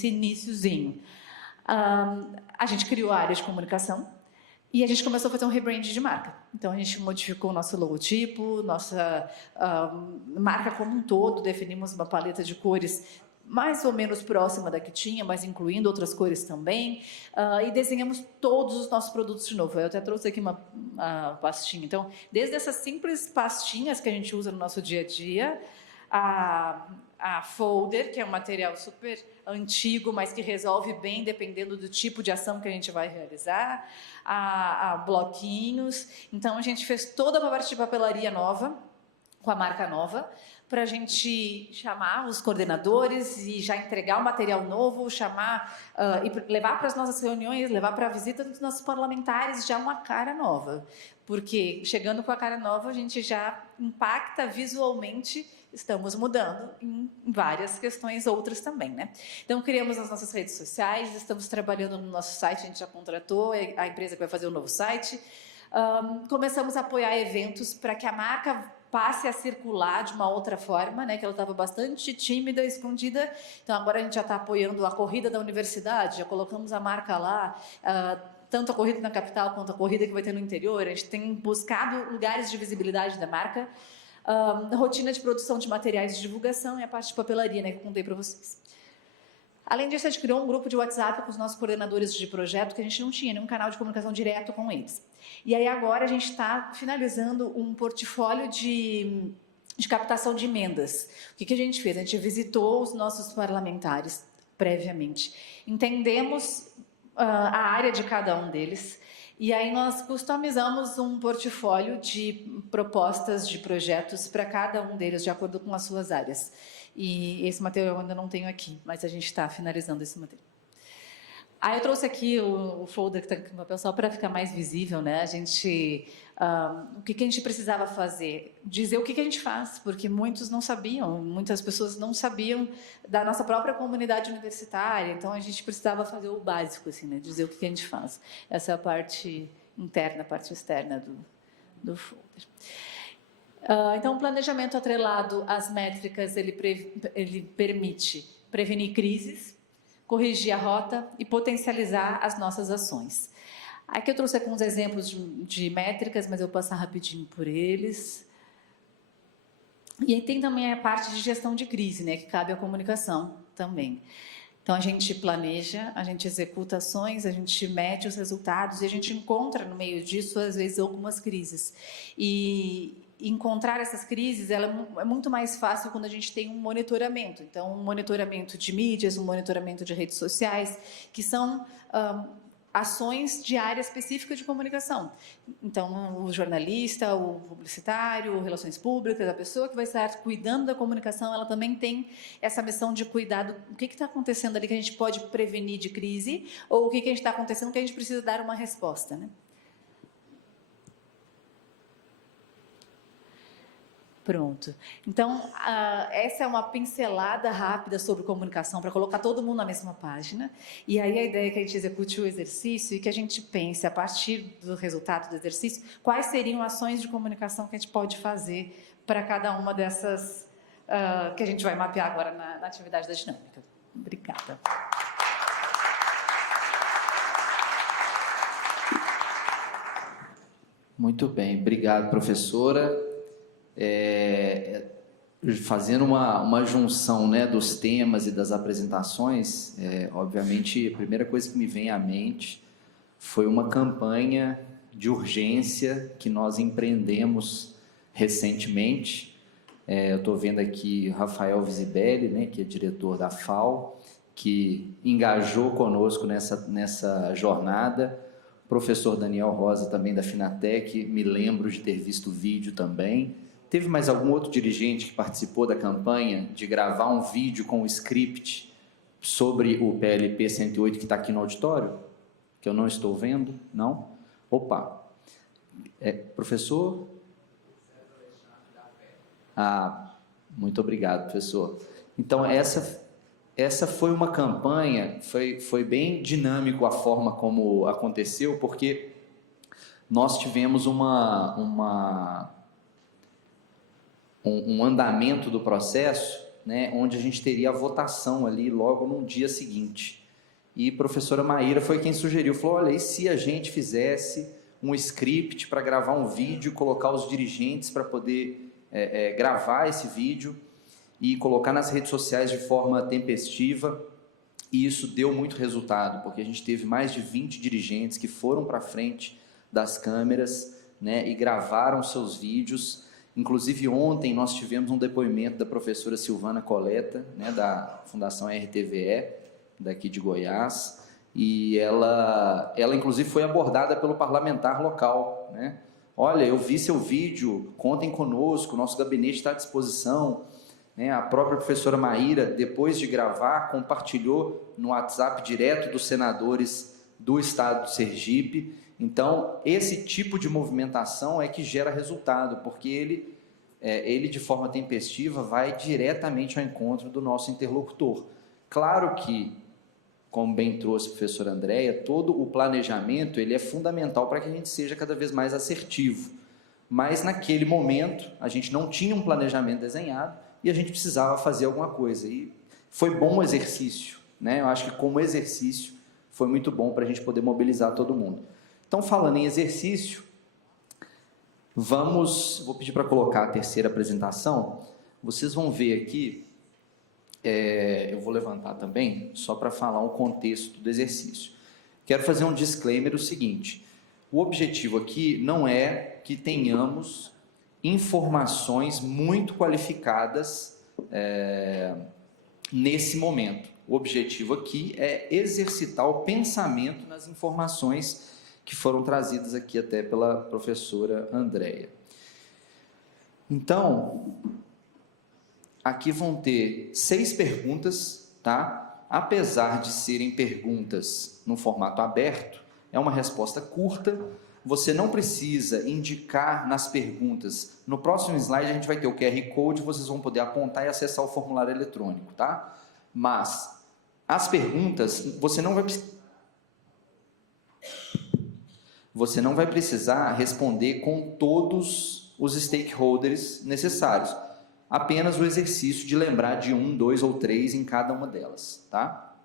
iniciozinho? A gente criou a área de comunicação e a gente começou a fazer um rebrand de marca. Então, a gente modificou o nosso logotipo, nossa marca como um todo, definimos uma paleta de cores mais ou menos próxima da que tinha, mas incluindo outras cores também, e desenhamos todos os nossos produtos de novo. Eu até trouxe aqui uma pastinha. Então, desde essas simples pastinhas que a gente usa no nosso dia a dia, a folder, que é um material super antigo, mas que resolve bem dependendo do tipo de ação que a gente vai realizar, a bloquinhos. Então, a gente fez toda uma parte de papelaria nova, com a marca nova, para a gente chamar os coordenadores e já entregar o material novo, chamar e levar para as nossas reuniões, levar para a visita dos nossos parlamentares já uma cara nova. Porque, chegando com a cara nova, a gente já impacta visualmente. Estamos mudando em várias questões outras também, né? Então, criamos as nossas redes sociais, estamos trabalhando no nosso site, a gente já contratou a empresa que vai fazer o novo site. Começamos a apoiar eventos para que a marca passe a circular de uma outra forma, né? Que ela estava bastante tímida, escondida. Então, agora a gente já está apoiando a corrida da universidade, já colocamos a marca lá, tanto a corrida na capital quanto a corrida que vai ter no interior. A gente tem buscado lugares de visibilidade da marca. Rotina de produção de materiais de divulgação e a parte de papelaria, né, que eu contei para vocês. Além disso, a gente criou um grupo de WhatsApp com os nossos coordenadores de projeto, que a gente não tinha nenhum canal de comunicação direto com eles. E aí agora a gente está finalizando um portfólio de captação de emendas. O que a gente fez? A gente visitou os nossos parlamentares previamente, entendemos a área de cada um deles, e aí nós customizamos um portfólio de propostas de projetos para cada um deles, de acordo com as suas áreas. E esse material eu ainda não tenho aqui, mas a gente está finalizando esse material. Aí eu trouxe aqui o folder que está aqui no papel só para ficar mais visível, né? A gente, o que a gente precisava fazer? Dizer o que a gente faz, porque muitos não sabiam, muitas pessoas não sabiam da nossa própria comunidade universitária, então a gente precisava fazer o básico, assim, né? Dizer o que a gente faz. Essa é a parte interna, a parte externa do folder. Então, o planejamento atrelado às métricas, ele permite prevenir crises, corrigir a rota e potencializar as nossas ações. Aqui eu trouxe alguns exemplos de métricas, mas eu vou passar rapidinho por eles. E aí tem também a parte de gestão de crise, né, que cabe à comunicação também. Então, a gente planeja, a gente executa ações, a gente mede os resultados e a gente encontra no meio disso, às vezes, algumas crises. E encontrar essas crises é muito mais fácil quando a gente tem um monitoramento. Então, um monitoramento de mídias, um monitoramento de redes sociais, que são ações de área específica de comunicação. Então, o jornalista, o publicitário, relações públicas, a pessoa que vai estar cuidando da comunicação, ela também tem essa missão de cuidar do que está acontecendo ali que a gente pode prevenir de crise, ou o que está acontecendo que a gente precisa dar uma resposta, né? Pronto. Então, essa é uma pincelada rápida sobre comunicação para colocar todo mundo na mesma página. E aí a ideia é que a gente execute o exercício e que a gente pense, a partir do resultado do exercício, quais seriam ações de comunicação que a gente pode fazer para cada uma dessas que a gente vai mapear agora na atividade da dinâmica. Obrigada. Muito bem, obrigado, professora. Fazendo uma junção, né, dos temas e das apresentações, obviamente, a primeira coisa que me vem à mente foi uma campanha de urgência que nós empreendemos recentemente. Eu estou vendo aqui o Rafael Visibelli, né, que é diretor da FAO, que engajou conosco nessa jornada. O professor Daniel Rosa, também da Finatec, me lembro de ter visto o vídeo também. Teve mais algum outro dirigente que participou da campanha de gravar um vídeo com o script sobre o PLP 108 que está aqui no auditório? Que eu não estou vendo? Não? Opa! Professor? Muito obrigado, professor. Então, essa foi uma campanha, foi bem dinâmico a forma como aconteceu, porque nós tivemos um andamento do processo, né, onde a gente teria a votação ali logo no dia seguinte. E a professora Maíra foi quem sugeriu, falou, olha, e se a gente fizesse um script para gravar um vídeo, colocar os dirigentes para poder gravar esse vídeo e colocar nas redes sociais de forma tempestiva, e isso deu muito resultado, porque a gente teve mais de 20 dirigentes que foram para frente das câmeras, né, e gravaram seus vídeos. Inclusive, ontem nós tivemos um depoimento da professora Silvana Coleta, né, da Fundação RTVE, daqui de Goiás, e ela inclusive foi abordada pelo parlamentar local, né? Olha, eu vi seu vídeo, contem conosco, nosso gabinete está à disposição, né? A própria professora Maíra, depois de gravar, compartilhou no WhatsApp direto dos senadores do estado de Sergipe. Então, esse tipo de movimentação é que gera resultado, porque ele de forma tempestiva, vai diretamente ao encontro do nosso interlocutor. Claro que, como bem trouxe a professora Andréia, todo o planejamento ele é fundamental para que a gente seja cada vez mais assertivo. Mas, naquele momento, a gente não tinha um planejamento desenhado e a gente precisava fazer alguma coisa. E foi bom o exercício, né? Eu acho que, como exercício, foi muito bom para a gente poder mobilizar todo mundo. Então, falando em exercício, vou pedir para colocar a terceira apresentação. Vocês vão ver aqui, eu vou levantar também, só para falar um contexto do exercício. Quero fazer um disclaimer, o seguinte, o objetivo aqui não é que tenhamos informações muito qualificadas nesse momento. O objetivo aqui é exercitar o pensamento nas informações que foram trazidas aqui até pela professora Andréia. Então, aqui vão ter 6 perguntas, tá? Apesar de serem perguntas no formato aberto, é uma resposta curta, você não precisa indicar nas perguntas. No próximo slide a gente vai ter o QR Code, vocês vão poder apontar e acessar o formulário eletrônico, tá? Mas as perguntas, você não vai precisar... você não vai precisar responder com todos os stakeholders necessários. Apenas o exercício de lembrar de 1, 2 ou 3 em cada uma delas, tá?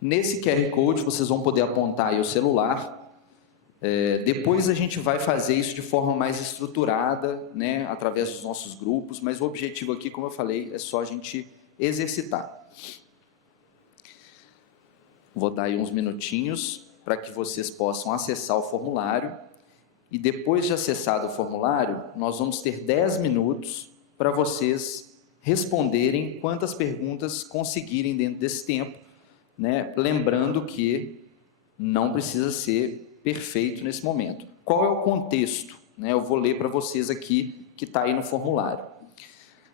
Nesse QR Code, vocês vão poder apontar aí o celular. Depois a gente vai fazer isso de forma mais estruturada, né, através dos nossos grupos, mas o objetivo aqui, como eu falei, é só a gente exercitar. Vou dar aí uns minutinhos para que vocês possam acessar o formulário, e depois de acessado o formulário, nós vamos ter 10 minutos para vocês responderem quantas perguntas conseguirem dentro desse tempo, né? Lembrando que não precisa ser perfeito nesse momento. Qual é o contexto? Né? Eu vou ler para vocês aqui, que está aí no formulário.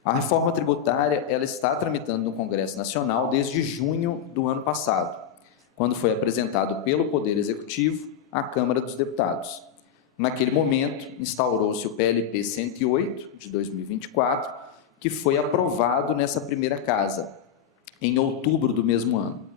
A reforma tributária ela está tramitando no Congresso Nacional desde junho do ano passado, quando foi apresentado pelo Poder Executivo à Câmara dos Deputados. Naquele momento, instaurou-se o PLP 108, de 2024, que foi aprovado nessa primeira casa, em outubro do mesmo ano.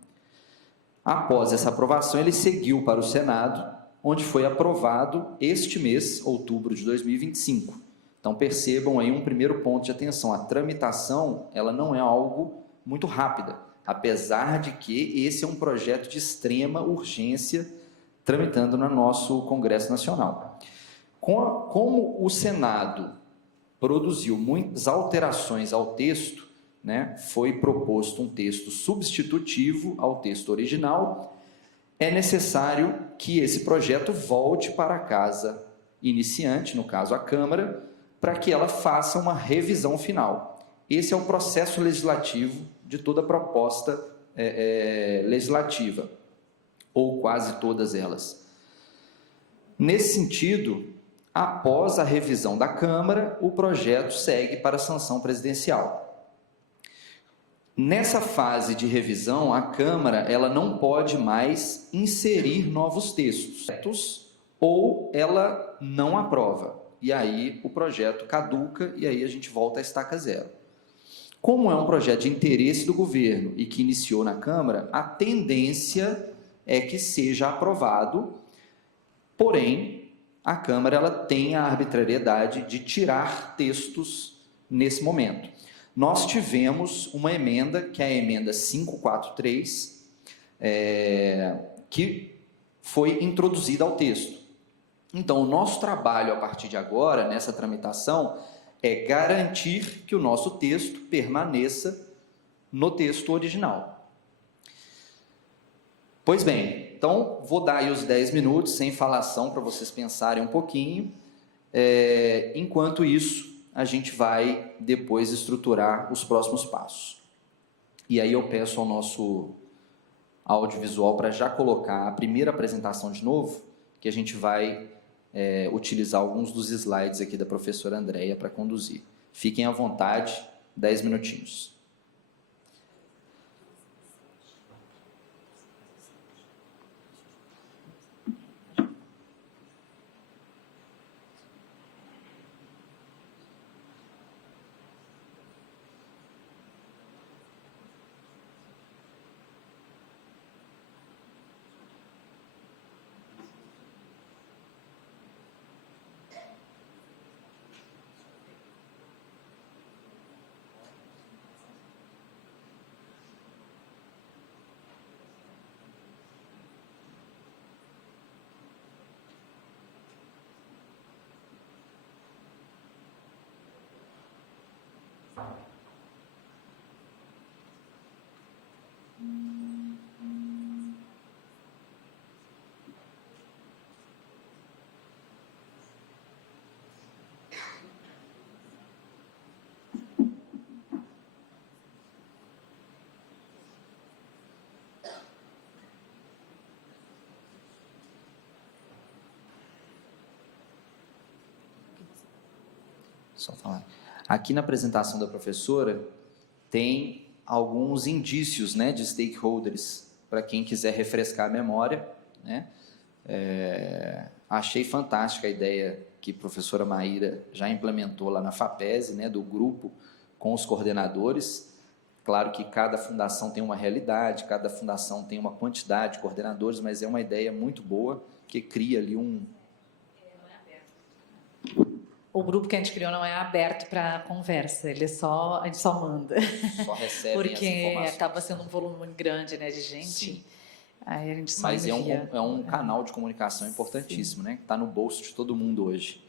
Após essa aprovação, ele seguiu para o Senado, onde foi aprovado este mês, outubro de 2025. Então, percebam aí um primeiro ponto de atenção. A tramitação, ela não é algo muito rápida, apesar de que esse é um projeto de extrema urgência tramitando no nosso Congresso Nacional. Como o Senado produziu muitas alterações ao texto, né, foi proposto um texto substitutivo ao texto original, é necessário que esse projeto volte para a casa iniciante, no caso a Câmara, para que ela faça uma revisão final. Esse é o processo legislativo de toda proposta legislativa, ou quase todas elas. Nesse sentido, após a revisão da Câmara, o projeto segue para a sanção presidencial. Nessa fase de revisão, a Câmara ela não pode mais inserir novos textos, ou ela não aprova. E aí o projeto caduca e aí a gente volta à estaca zero. Como é um projeto de interesse do governo e que iniciou na Câmara, a tendência é que seja aprovado, porém, a Câmara ela tem a arbitrariedade de tirar textos nesse momento. Nós tivemos uma emenda, que é a emenda 543, que foi introduzida ao texto. Então, o nosso trabalho a partir de agora, nessa tramitação, é garantir que o nosso texto permaneça no texto original. Pois bem, então vou dar aí os 10 minutos sem falação para vocês pensarem um pouquinho. Enquanto isso, a gente vai depois estruturar os próximos passos. E aí eu peço ao nosso audiovisual para já colocar a primeira apresentação de novo, que a gente vai utilizar alguns dos slides aqui da professora Andréia para conduzir. Fiquem à vontade, 10 minutinhos. Só falar. Aqui na apresentação da professora tem alguns indícios, né, de stakeholders, para quem quiser refrescar a memória, né? Achei fantástica a ideia que a professora Maíra já implementou lá na FAPESE, né, do grupo com os coordenadores. Claro que cada fundação tem uma realidade, cada fundação tem uma quantidade de coordenadores, mas é uma ideia muito boa porque cria ali um... O grupo que a gente criou não é aberto para conversa, a gente só manda. Só recebe as Porque informações. acaba sendo um volume muito grande, né, de gente. Sim. Aí a gente só Mas envia. é um canal de comunicação importantíssimo, né? Que está no bolso de todo mundo hoje.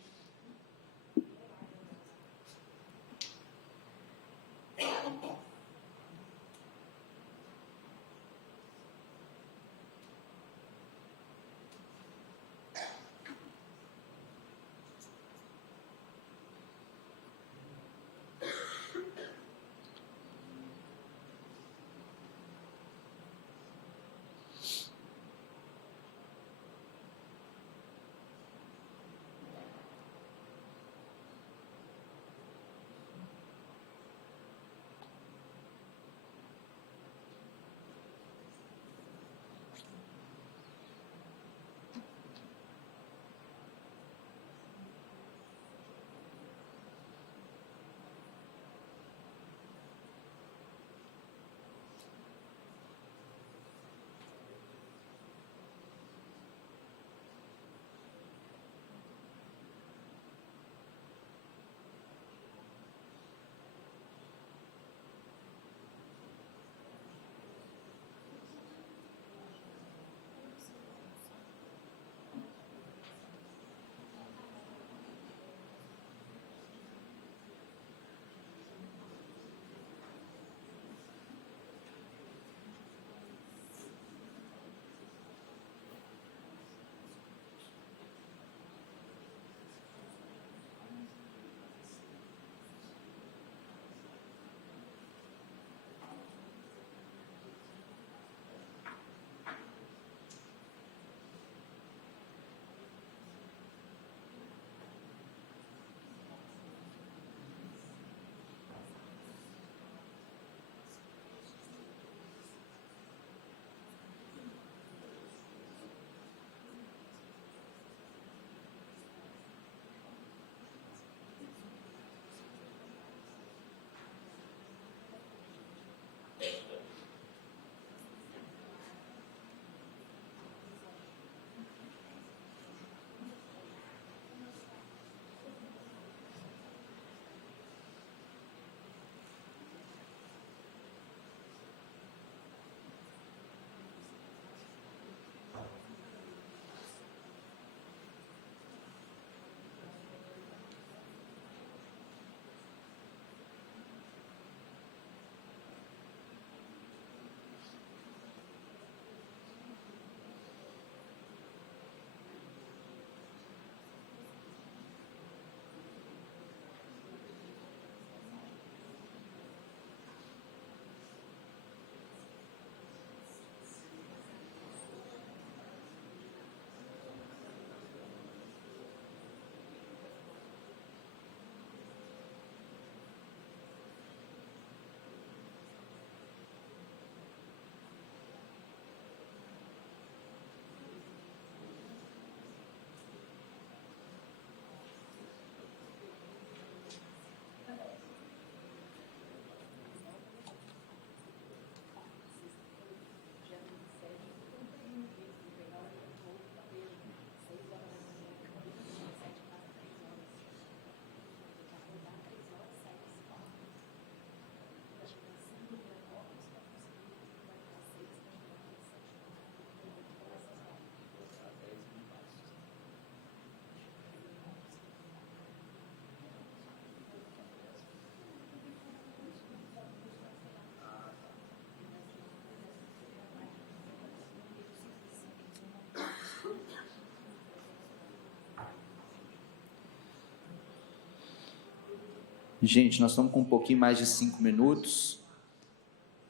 Gente, nós estamos com um pouquinho mais de 5 minutos.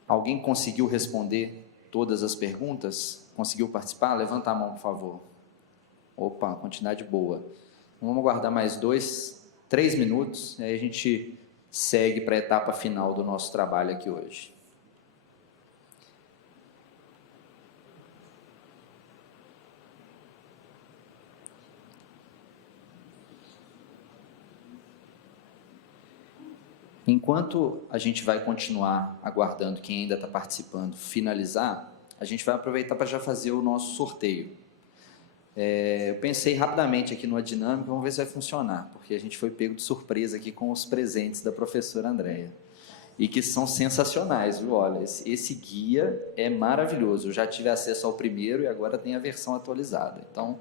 Alguém conseguiu responder todas as perguntas? Conseguiu participar? Levanta a mão, por favor. Opa, quantidade boa. Vamos aguardar mais 2, 3 minutos, e aí a gente segue para a etapa final do nosso trabalho aqui hoje. Enquanto a gente vai continuar aguardando quem ainda está participando finalizar, a gente vai aproveitar para já fazer o nosso sorteio. eu pensei rapidamente aqui numa dinâmica, vamos ver se vai funcionar, porque a gente foi pego de surpresa aqui com os presentes da professora Andréia, e que são sensacionais, viu? Olha, esse guia é maravilhoso, eu já tive acesso ao primeiro e agora tem a versão atualizada. Então,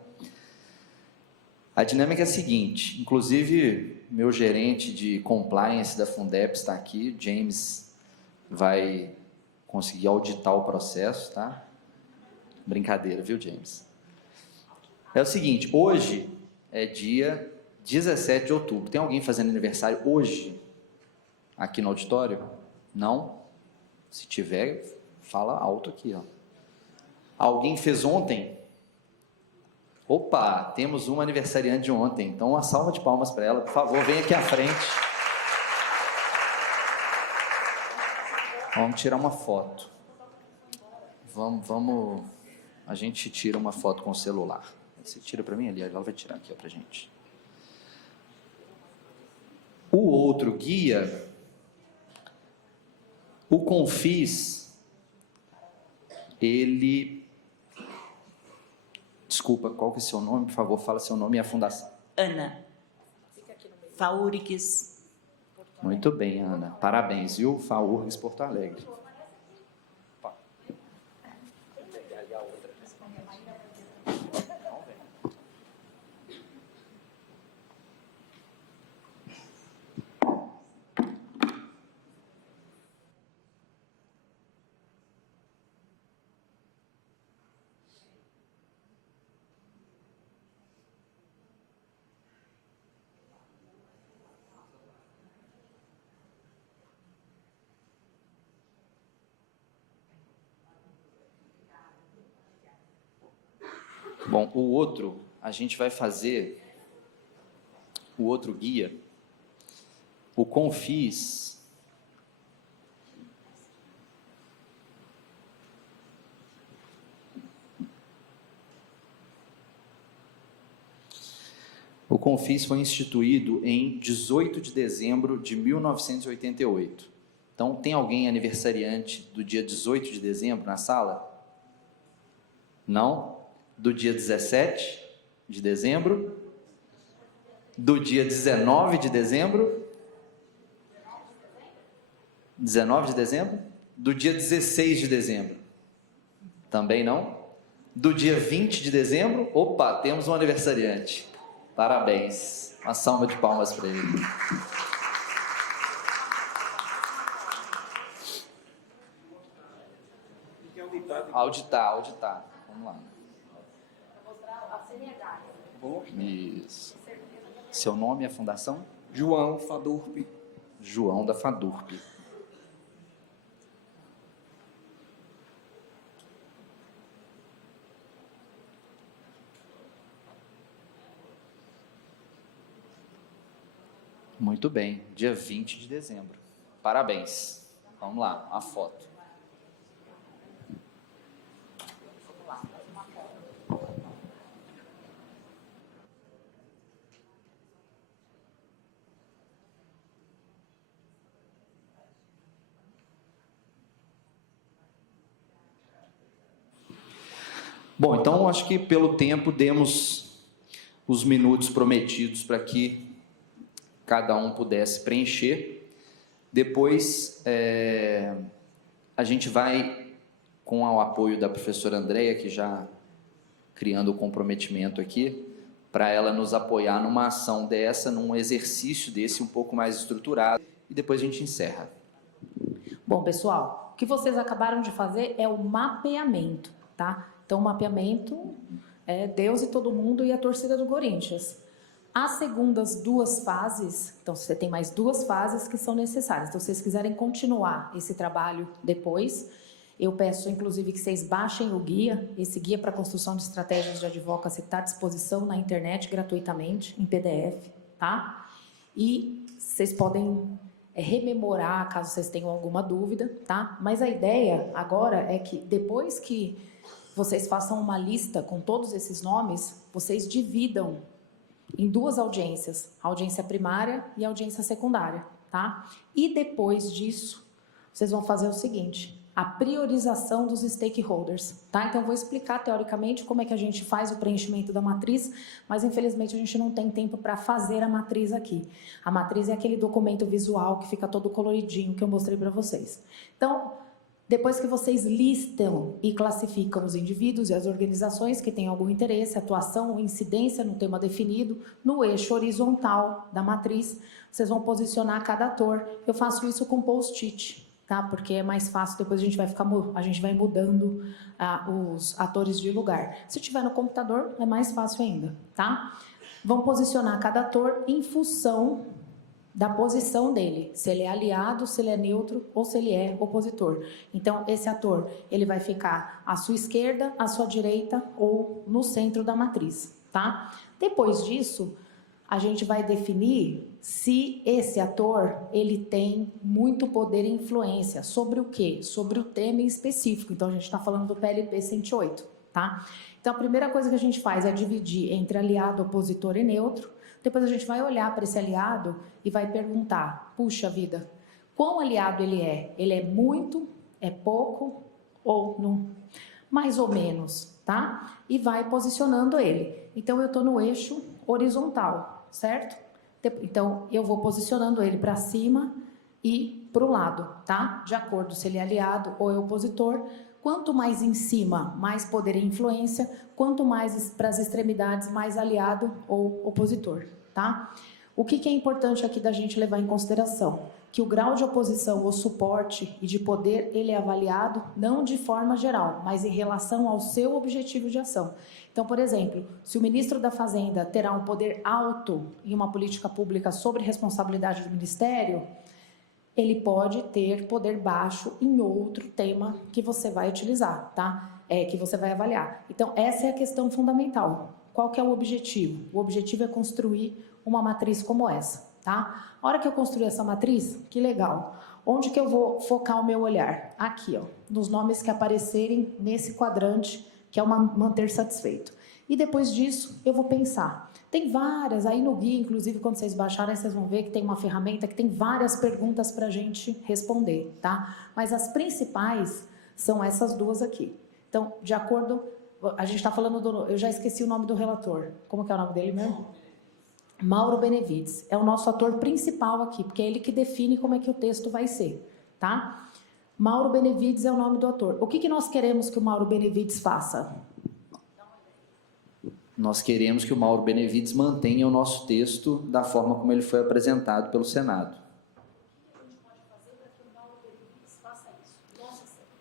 a dinâmica é a seguinte, inclusive meu gerente de compliance da Fundep está aqui, James vai conseguir auditar o processo, tá? Brincadeira, viu, James? É o seguinte, hoje é dia 17 de outubro. Tem alguém fazendo aniversário hoje aqui no auditório? Não? Se tiver, fala alto aqui, ó. Alguém fez ontem? Opa, temos uma aniversariante de ontem. Então, uma salva de palmas para ela. Por favor, venha aqui à frente. Vamos tirar uma foto. Vamos. A gente tira uma foto com o celular. Você tira para mim ali, ela vai tirar aqui para a gente. O outro guia, o Confis, ele... Desculpa, qual que é o seu nome? Por favor, fala seu nome e a fundação. Ana. Faurix. Muito bem, Ana. Parabéns, viu? Faurix Porto Alegre. Bom, o outro, a gente vai fazer o outro guia, o Confis. O Confis foi instituído em 18 de dezembro de 1988. Então, tem alguém aniversariante do dia 18 de dezembro na sala? Não? Do dia 17 de dezembro, do dia 19 de dezembro, 19 de dezembro, do dia 16 de dezembro, também não, do dia 20 de dezembro, opa, temos um aniversariante, parabéns, uma salva de palmas para ele. Auditar, vamos lá. Isso. Seu nome e a fundação? João Fadurp. João da Fadurp. Muito bem, dia 20 de dezembro. Parabéns. Vamos lá, a foto. Bom, então acho que pelo tempo demos os minutos prometidos para que cada um pudesse preencher. Depois a gente vai, com o apoio da professora Andréia, que já criando o comprometimento aqui, para ela nos apoiar numa ação dessa, num exercício desse um pouco mais estruturado, e depois a gente encerra. Bom, pessoal, o que vocês acabaram de fazer é o mapeamento, tá? Então, o mapeamento é Deus e todo mundo e a torcida do Corinthians. As segundas duas fases, então você tem mais duas fases que são necessárias. Então, se vocês quiserem continuar esse trabalho depois, eu peço, inclusive, que vocês baixem o guia. Esse guia para construção de estratégias de advocacy está à disposição na internet gratuitamente, em PDF, tá? E vocês podem rememorar, caso vocês tenham alguma dúvida, tá? Mas a ideia agora é que depois que vocês façam uma lista com todos esses nomes, vocês dividam em duas audiências, a audiência primária e a audiência secundária, tá? E depois disso, vocês vão fazer o seguinte, a priorização dos stakeholders, tá? Então, eu vou explicar teoricamente como é que a gente faz o preenchimento da matriz, mas infelizmente a gente não tem tempo para fazer a matriz aqui. A matriz é aquele documento visual que fica todo coloridinho que eu mostrei para vocês. Então, depois que vocês listam e classificam os indivíduos e as organizações que têm algum interesse, atuação ou incidência no tema definido, no eixo horizontal da matriz, vocês vão posicionar cada ator. Eu faço isso com post-it, tá? Porque é mais fácil, depois a gente vai mudando os atores de lugar. Se tiver no computador, é mais fácil ainda, tá? Vão posicionar cada ator em função da posição dele, se ele é aliado, se ele é neutro ou se ele é opositor. Então, esse ator, ele vai ficar à sua esquerda, à sua direita ou no centro da matriz, tá? Depois disso, a gente vai definir se esse ator, ele tem muito poder e influência. Sobre o quê? Sobre o tema em específico. Então, a gente está falando do PLP 108, tá? Então, a primeira coisa que a gente faz é dividir entre aliado, opositor e neutro. Depois a gente vai olhar para esse aliado e vai perguntar, puxa vida, quão aliado ele é? Ele é muito, é pouco ou não? Mais ou menos, tá? E vai posicionando ele. Então, eu estou no eixo horizontal, certo? Então, eu vou posicionando ele para cima e para o lado, tá? De acordo se ele é aliado ou é opositor. Quanto mais em cima, mais poder e influência. Quanto mais para as extremidades, mais aliado ou opositor, tá? O que é importante aqui da gente levar em consideração? Que o grau de oposição ou suporte e de poder, ele é avaliado não de forma geral, mas em relação ao seu objetivo de ação. Então, por exemplo, se o ministro da Fazenda terá um poder alto em uma política pública sobre responsabilidade do ministério, ele pode ter poder baixo em outro tema que você vai utilizar, tá? Que você vai avaliar. Então, essa é a questão fundamental. Qual que é o objetivo? O objetivo é construir uma matriz como essa, tá? A hora que eu construir essa matriz, que legal. Onde que eu vou focar o meu olhar? Aqui, ó, nos nomes que aparecerem nesse quadrante, que é o manter satisfeito. E depois disso, eu vou pensar. Tem várias, aí no guia, inclusive, quando vocês baixarem, vocês vão ver que tem uma ferramenta que tem várias perguntas para a gente responder, tá? Mas as principais são essas duas aqui. Então, de acordo, a gente está falando do... Eu já esqueci o nome do relator. Como que é o nome dele mesmo? Mauro Benevides. É o nosso ator principal aqui, porque é ele que define como é que o texto vai ser, tá? Mauro Benevides é o nome do ator. O que nós queremos que o Mauro Benevides faça? Nós queremos que o Mauro Benevides mantenha o nosso texto da forma como ele foi apresentado pelo Senado.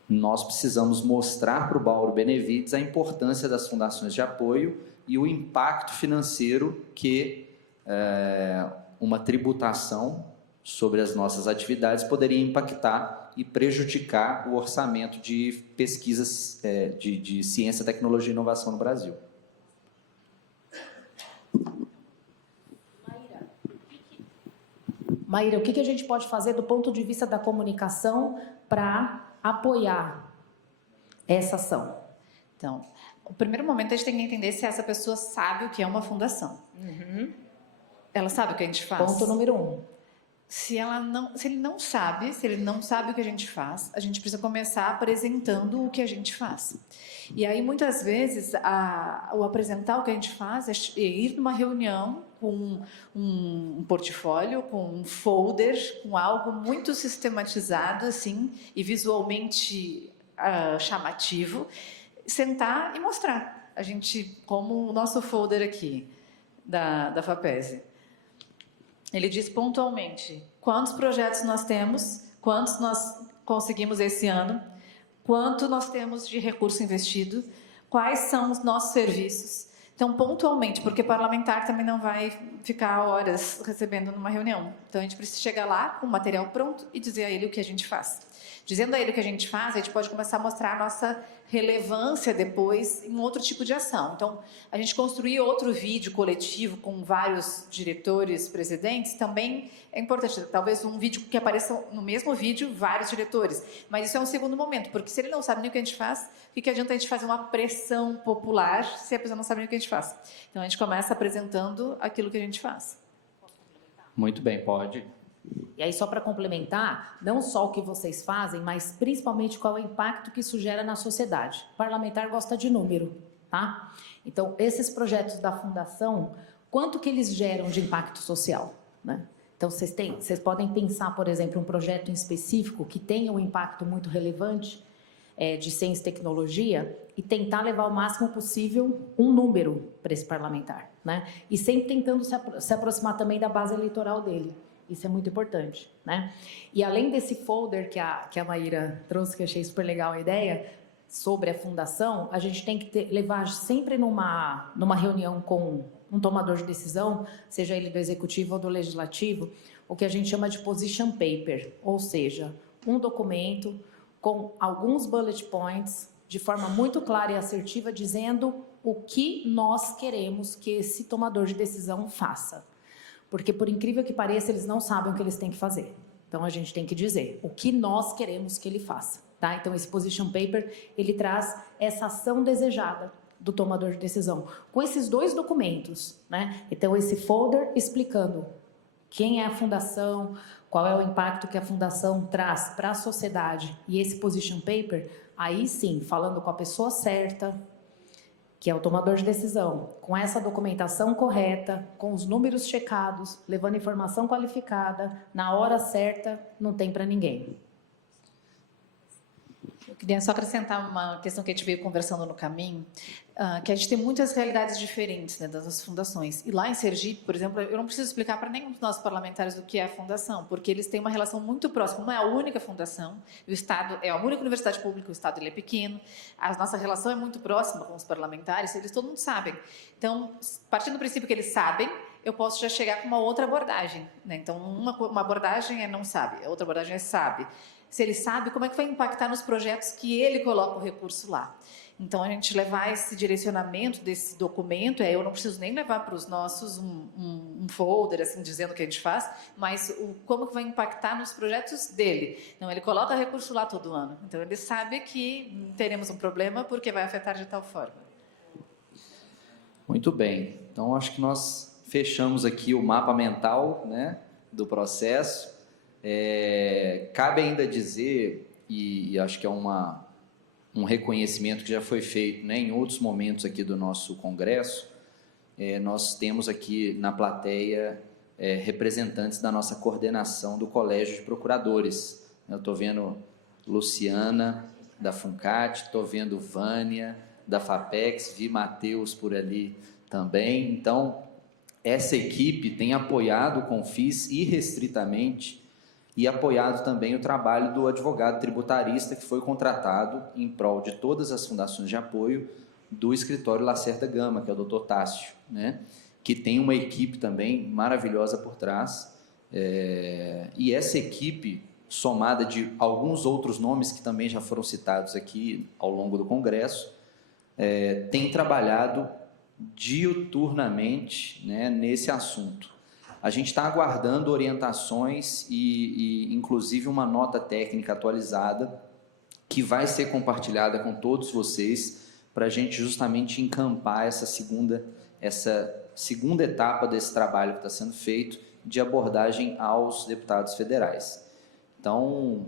Nós precisamos mostrar para o Mauro Benevides a importância das fundações de apoio e o impacto financeiro que uma tributação sobre as nossas atividades poderia impactar e prejudicar o orçamento de pesquisas de ciência, tecnologia e inovação no Brasil. Maíra, o que a gente pode fazer do ponto de vista da comunicação para apoiar essa ação? Então, o primeiro momento a gente tem que entender se essa pessoa sabe o que é uma fundação. Ela sabe o que a gente faz? Ponto número 1. Se ele não sabe o que a gente faz, a gente precisa começar apresentando o que a gente faz. E aí, muitas vezes, o apresentar o que a gente faz é ir numa reunião com um portfólio, com um folder, com algo muito sistematizado, assim, e visualmente chamativo, sentar e mostrar. A gente, como o nosso folder aqui, da FAPESE. Ele diz pontualmente quantos projetos nós temos, quantos nós conseguimos esse ano, quanto nós temos de recurso investido, quais são os nossos serviços. Então, pontualmente, porque parlamentar também não vai ficar horas recebendo numa reunião. Então, a gente precisa chegar lá com o material pronto e dizer a ele o que a gente faz. Dizendo a ele o que a gente faz, a gente pode começar a mostrar a nossa relevância depois em outro tipo de ação. Então, a gente construir outro vídeo coletivo com vários diretores, presidentes, também é importante. Talvez um vídeo que apareça no mesmo vídeo vários diretores. Mas isso é um segundo momento, porque se ele não sabe nem o que a gente faz, o que adianta a gente fazer uma pressão popular se a pessoa não sabe nem o que a gente faz? Então, a gente começa apresentando aquilo que a gente faz. Muito bem, pode. E aí, só para complementar, não só o que vocês fazem, mas principalmente qual é o impacto que isso gera na sociedade. O parlamentar gosta de número, tá? Então, esses projetos da Fundação, quanto que eles geram de impacto social, né? Então, vocês podem pensar, por exemplo, um projeto em específico que tenha um impacto muito relevante de ciência e tecnologia e tentar levar o máximo possível um número para esse parlamentar, né? E sempre tentando se aproximar também da base eleitoral dele. Isso é muito importante, né? E além desse folder que a Maíra trouxe, que eu achei super legal a ideia, sobre a fundação, a gente tem que levar sempre numa reunião com um tomador de decisão, seja ele do executivo ou do legislativo, o que a gente chama de position paper, ou seja, um documento com alguns bullet points, de forma muito clara e assertiva, dizendo o que nós queremos que esse tomador de decisão faça. Porque, por incrível que pareça, eles não sabem o que eles têm que fazer. Então, a gente tem que dizer o que nós queremos que ele faça. Tá? Então, esse position paper, ele traz essa ação desejada do tomador de decisão. Com esses 2 documentos, né? Então, esse folder explicando quem é a fundação, qual é o impacto que a fundação traz para a sociedade, e esse position paper, aí sim, falando com a pessoa certa, que é o tomador de decisão, com essa documentação correta, com os números checados, levando informação qualificada, na hora certa, não tem para ninguém. Eu queria só acrescentar uma questão que a gente veio conversando no caminho, que a gente tem muitas realidades diferentes, né, das fundações. E lá em Sergipe, por exemplo, eu não preciso explicar para nenhum dos nossos parlamentares o que é a fundação, porque eles têm uma relação muito próxima. Não é a única fundação, o Estado é a única universidade pública, o Estado ele é pequeno, a nossa relação é muito próxima com os parlamentares, eles todo mundo sabem. Então, partindo do princípio que eles sabem, eu posso já chegar com uma outra abordagem, né? Então, uma abordagem é não sabe, a outra abordagem é sabe. Se ele sabe, como é que vai impactar nos projetos que ele coloca o recurso lá? Então, a gente levar esse direcionamento desse documento, eu não preciso nem levar para os nossos um folder, assim, dizendo o que a gente faz, mas como que vai impactar nos projetos dele. Então, ele coloca recurso lá todo ano. Então, ele sabe que teremos um problema porque vai afetar de tal forma. Muito bem. Então, acho que nós fechamos aqui o mapa mental, né, do processo. Cabe ainda dizer, e acho que é um reconhecimento que já foi feito, né, em outros momentos aqui do nosso congresso, nós temos aqui na plateia representantes da nossa coordenação do Colégio de Procuradores. Eu estou vendo Luciana, da FUNCAT, estou vendo Vânia, da FAPEX, vi Matheus por ali também. Então, essa equipe tem apoiado o Confis irrestritamente e apoiado também o trabalho do advogado tributarista que foi contratado em prol de todas as fundações de apoio do escritório Lacerda Gama, que é o Dr. Tássio, né? Que tem uma equipe também maravilhosa por trás. E essa equipe, somada de alguns outros nomes que também já foram citados aqui ao longo do Congresso, tem trabalhado diuturnamente, né, nesse assunto. A gente está aguardando orientações e, inclusive, uma nota técnica atualizada que vai ser compartilhada com todos vocês para a gente justamente encampar essa segunda etapa desse trabalho que está sendo feito de abordagem aos deputados federais. Então,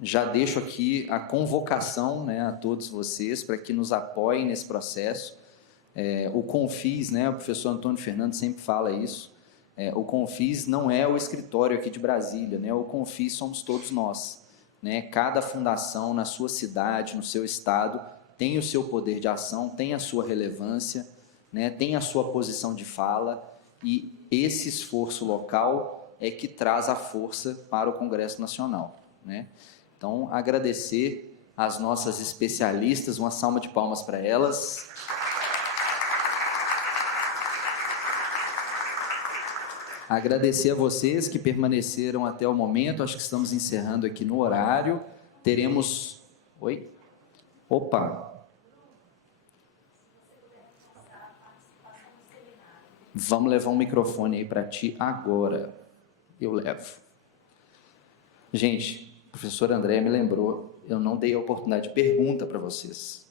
já deixo aqui a convocação, né, a todos vocês para que nos apoiem nesse processo. O Confis, né, o professor Antônio Fernando sempre fala isso, o Confis não é o escritório aqui de Brasília, né, o Confis somos todos nós, né, cada fundação na sua cidade, no seu estado, tem o seu poder de ação, tem a sua relevância, né, tem a sua posição de fala, e esse esforço local é que traz a força para o Congresso Nacional, né? Então, agradecer às nossas especialistas, uma salva de palmas para elas. Agradecer a vocês que permaneceram até o momento, acho que estamos encerrando aqui no horário. Teremos... Oi? Opa! Vamos levar um microfone aí para ti agora. Eu levo. Gente, a professora Andréia me lembrou, eu não dei a oportunidade de pergunta para vocês.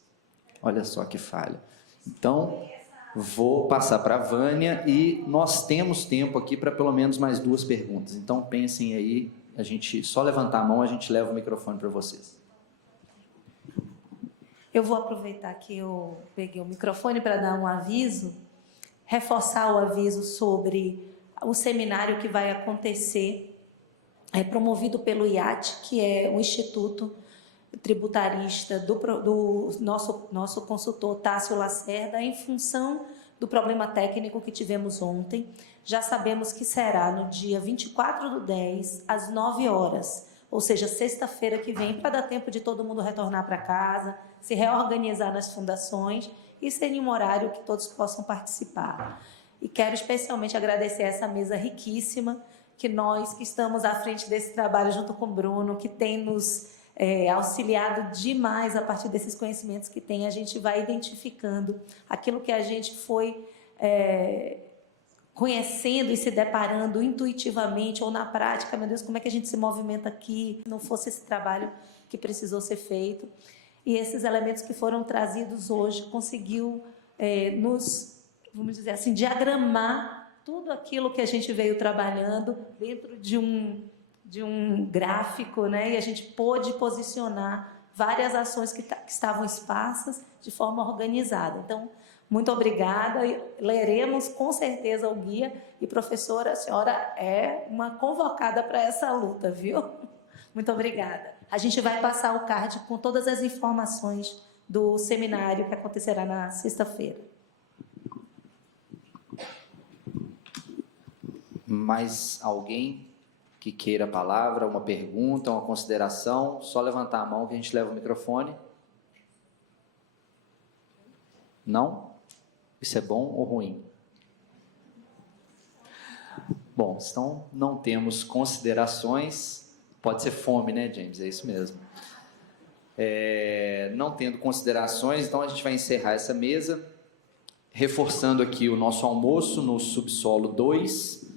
Olha só que falha. Então, Vou passar para a Vânia e nós temos tempo aqui para pelo menos mais 2 perguntas. Então, pensem aí, a gente só levantar a mão, a gente leva o microfone para vocês. Eu vou aproveitar que eu peguei o microfone para dar um aviso, reforçar o aviso sobre o seminário que vai acontecer, promovido pelo IAT, que é o Instituto Tributarista do nosso consultor Tássio Lacerda, em função do problema técnico que tivemos ontem. Já sabemos que será no dia 24/10, às 9 horas, ou seja, sexta-feira que vem, para dar tempo de todo mundo retornar para casa, se reorganizar nas fundações e ser em um horário que todos possam participar. E quero especialmente agradecer essa mesa riquíssima, que nós que estamos à frente desse trabalho junto com o Bruno, que tem nos auxiliado demais a partir desses conhecimentos que tem, a gente vai identificando aquilo que a gente foi conhecendo e se deparando intuitivamente ou na prática. Meu Deus, como é que a gente se movimenta aqui? Não fosse esse trabalho que precisou ser feito. E esses elementos que foram trazidos hoje conseguiu nos, vamos dizer assim, diagramar tudo aquilo que a gente veio trabalhando dentro de um gráfico, né? E a gente pôde posicionar várias ações que estavam esparsas de forma organizada. Então, muito obrigada. Leremos com certeza o guia. E, professora, a senhora é uma convocada para essa luta, viu? Muito obrigada. A gente vai passar o card com todas as informações do seminário que acontecerá na sexta-feira. Mais alguém que queira a palavra, uma pergunta, uma consideração? Só levantar a mão que a gente leva o microfone. Não? Isso é bom ou ruim? Bom, então não temos considerações. Pode ser fome, né, James? É isso mesmo. Não tendo considerações, então a gente vai encerrar essa mesa, reforçando aqui o nosso almoço no subsolo 2,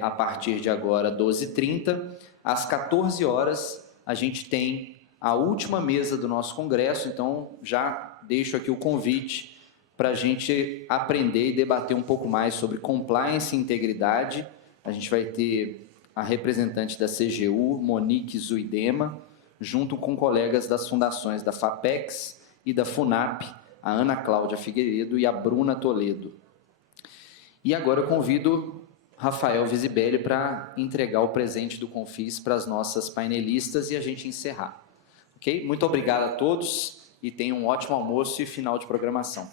a partir de agora, 12h30. Às 14 horas, a gente tem a última mesa do nosso congresso, então já deixo aqui o convite para a gente aprender e debater um pouco mais sobre compliance e integridade. A gente vai ter a representante da CGU, Monique Zuidema, junto com colegas das fundações da FAPEX e da FUNAP, a Ana Cláudia Figueiredo e a Bruna Toledo. E agora eu convido Rafael Visibelli para entregar o presente do Confis para as nossas painelistas e a gente encerrar. Ok? Muito obrigado a todos e tenham um ótimo almoço e final de programação.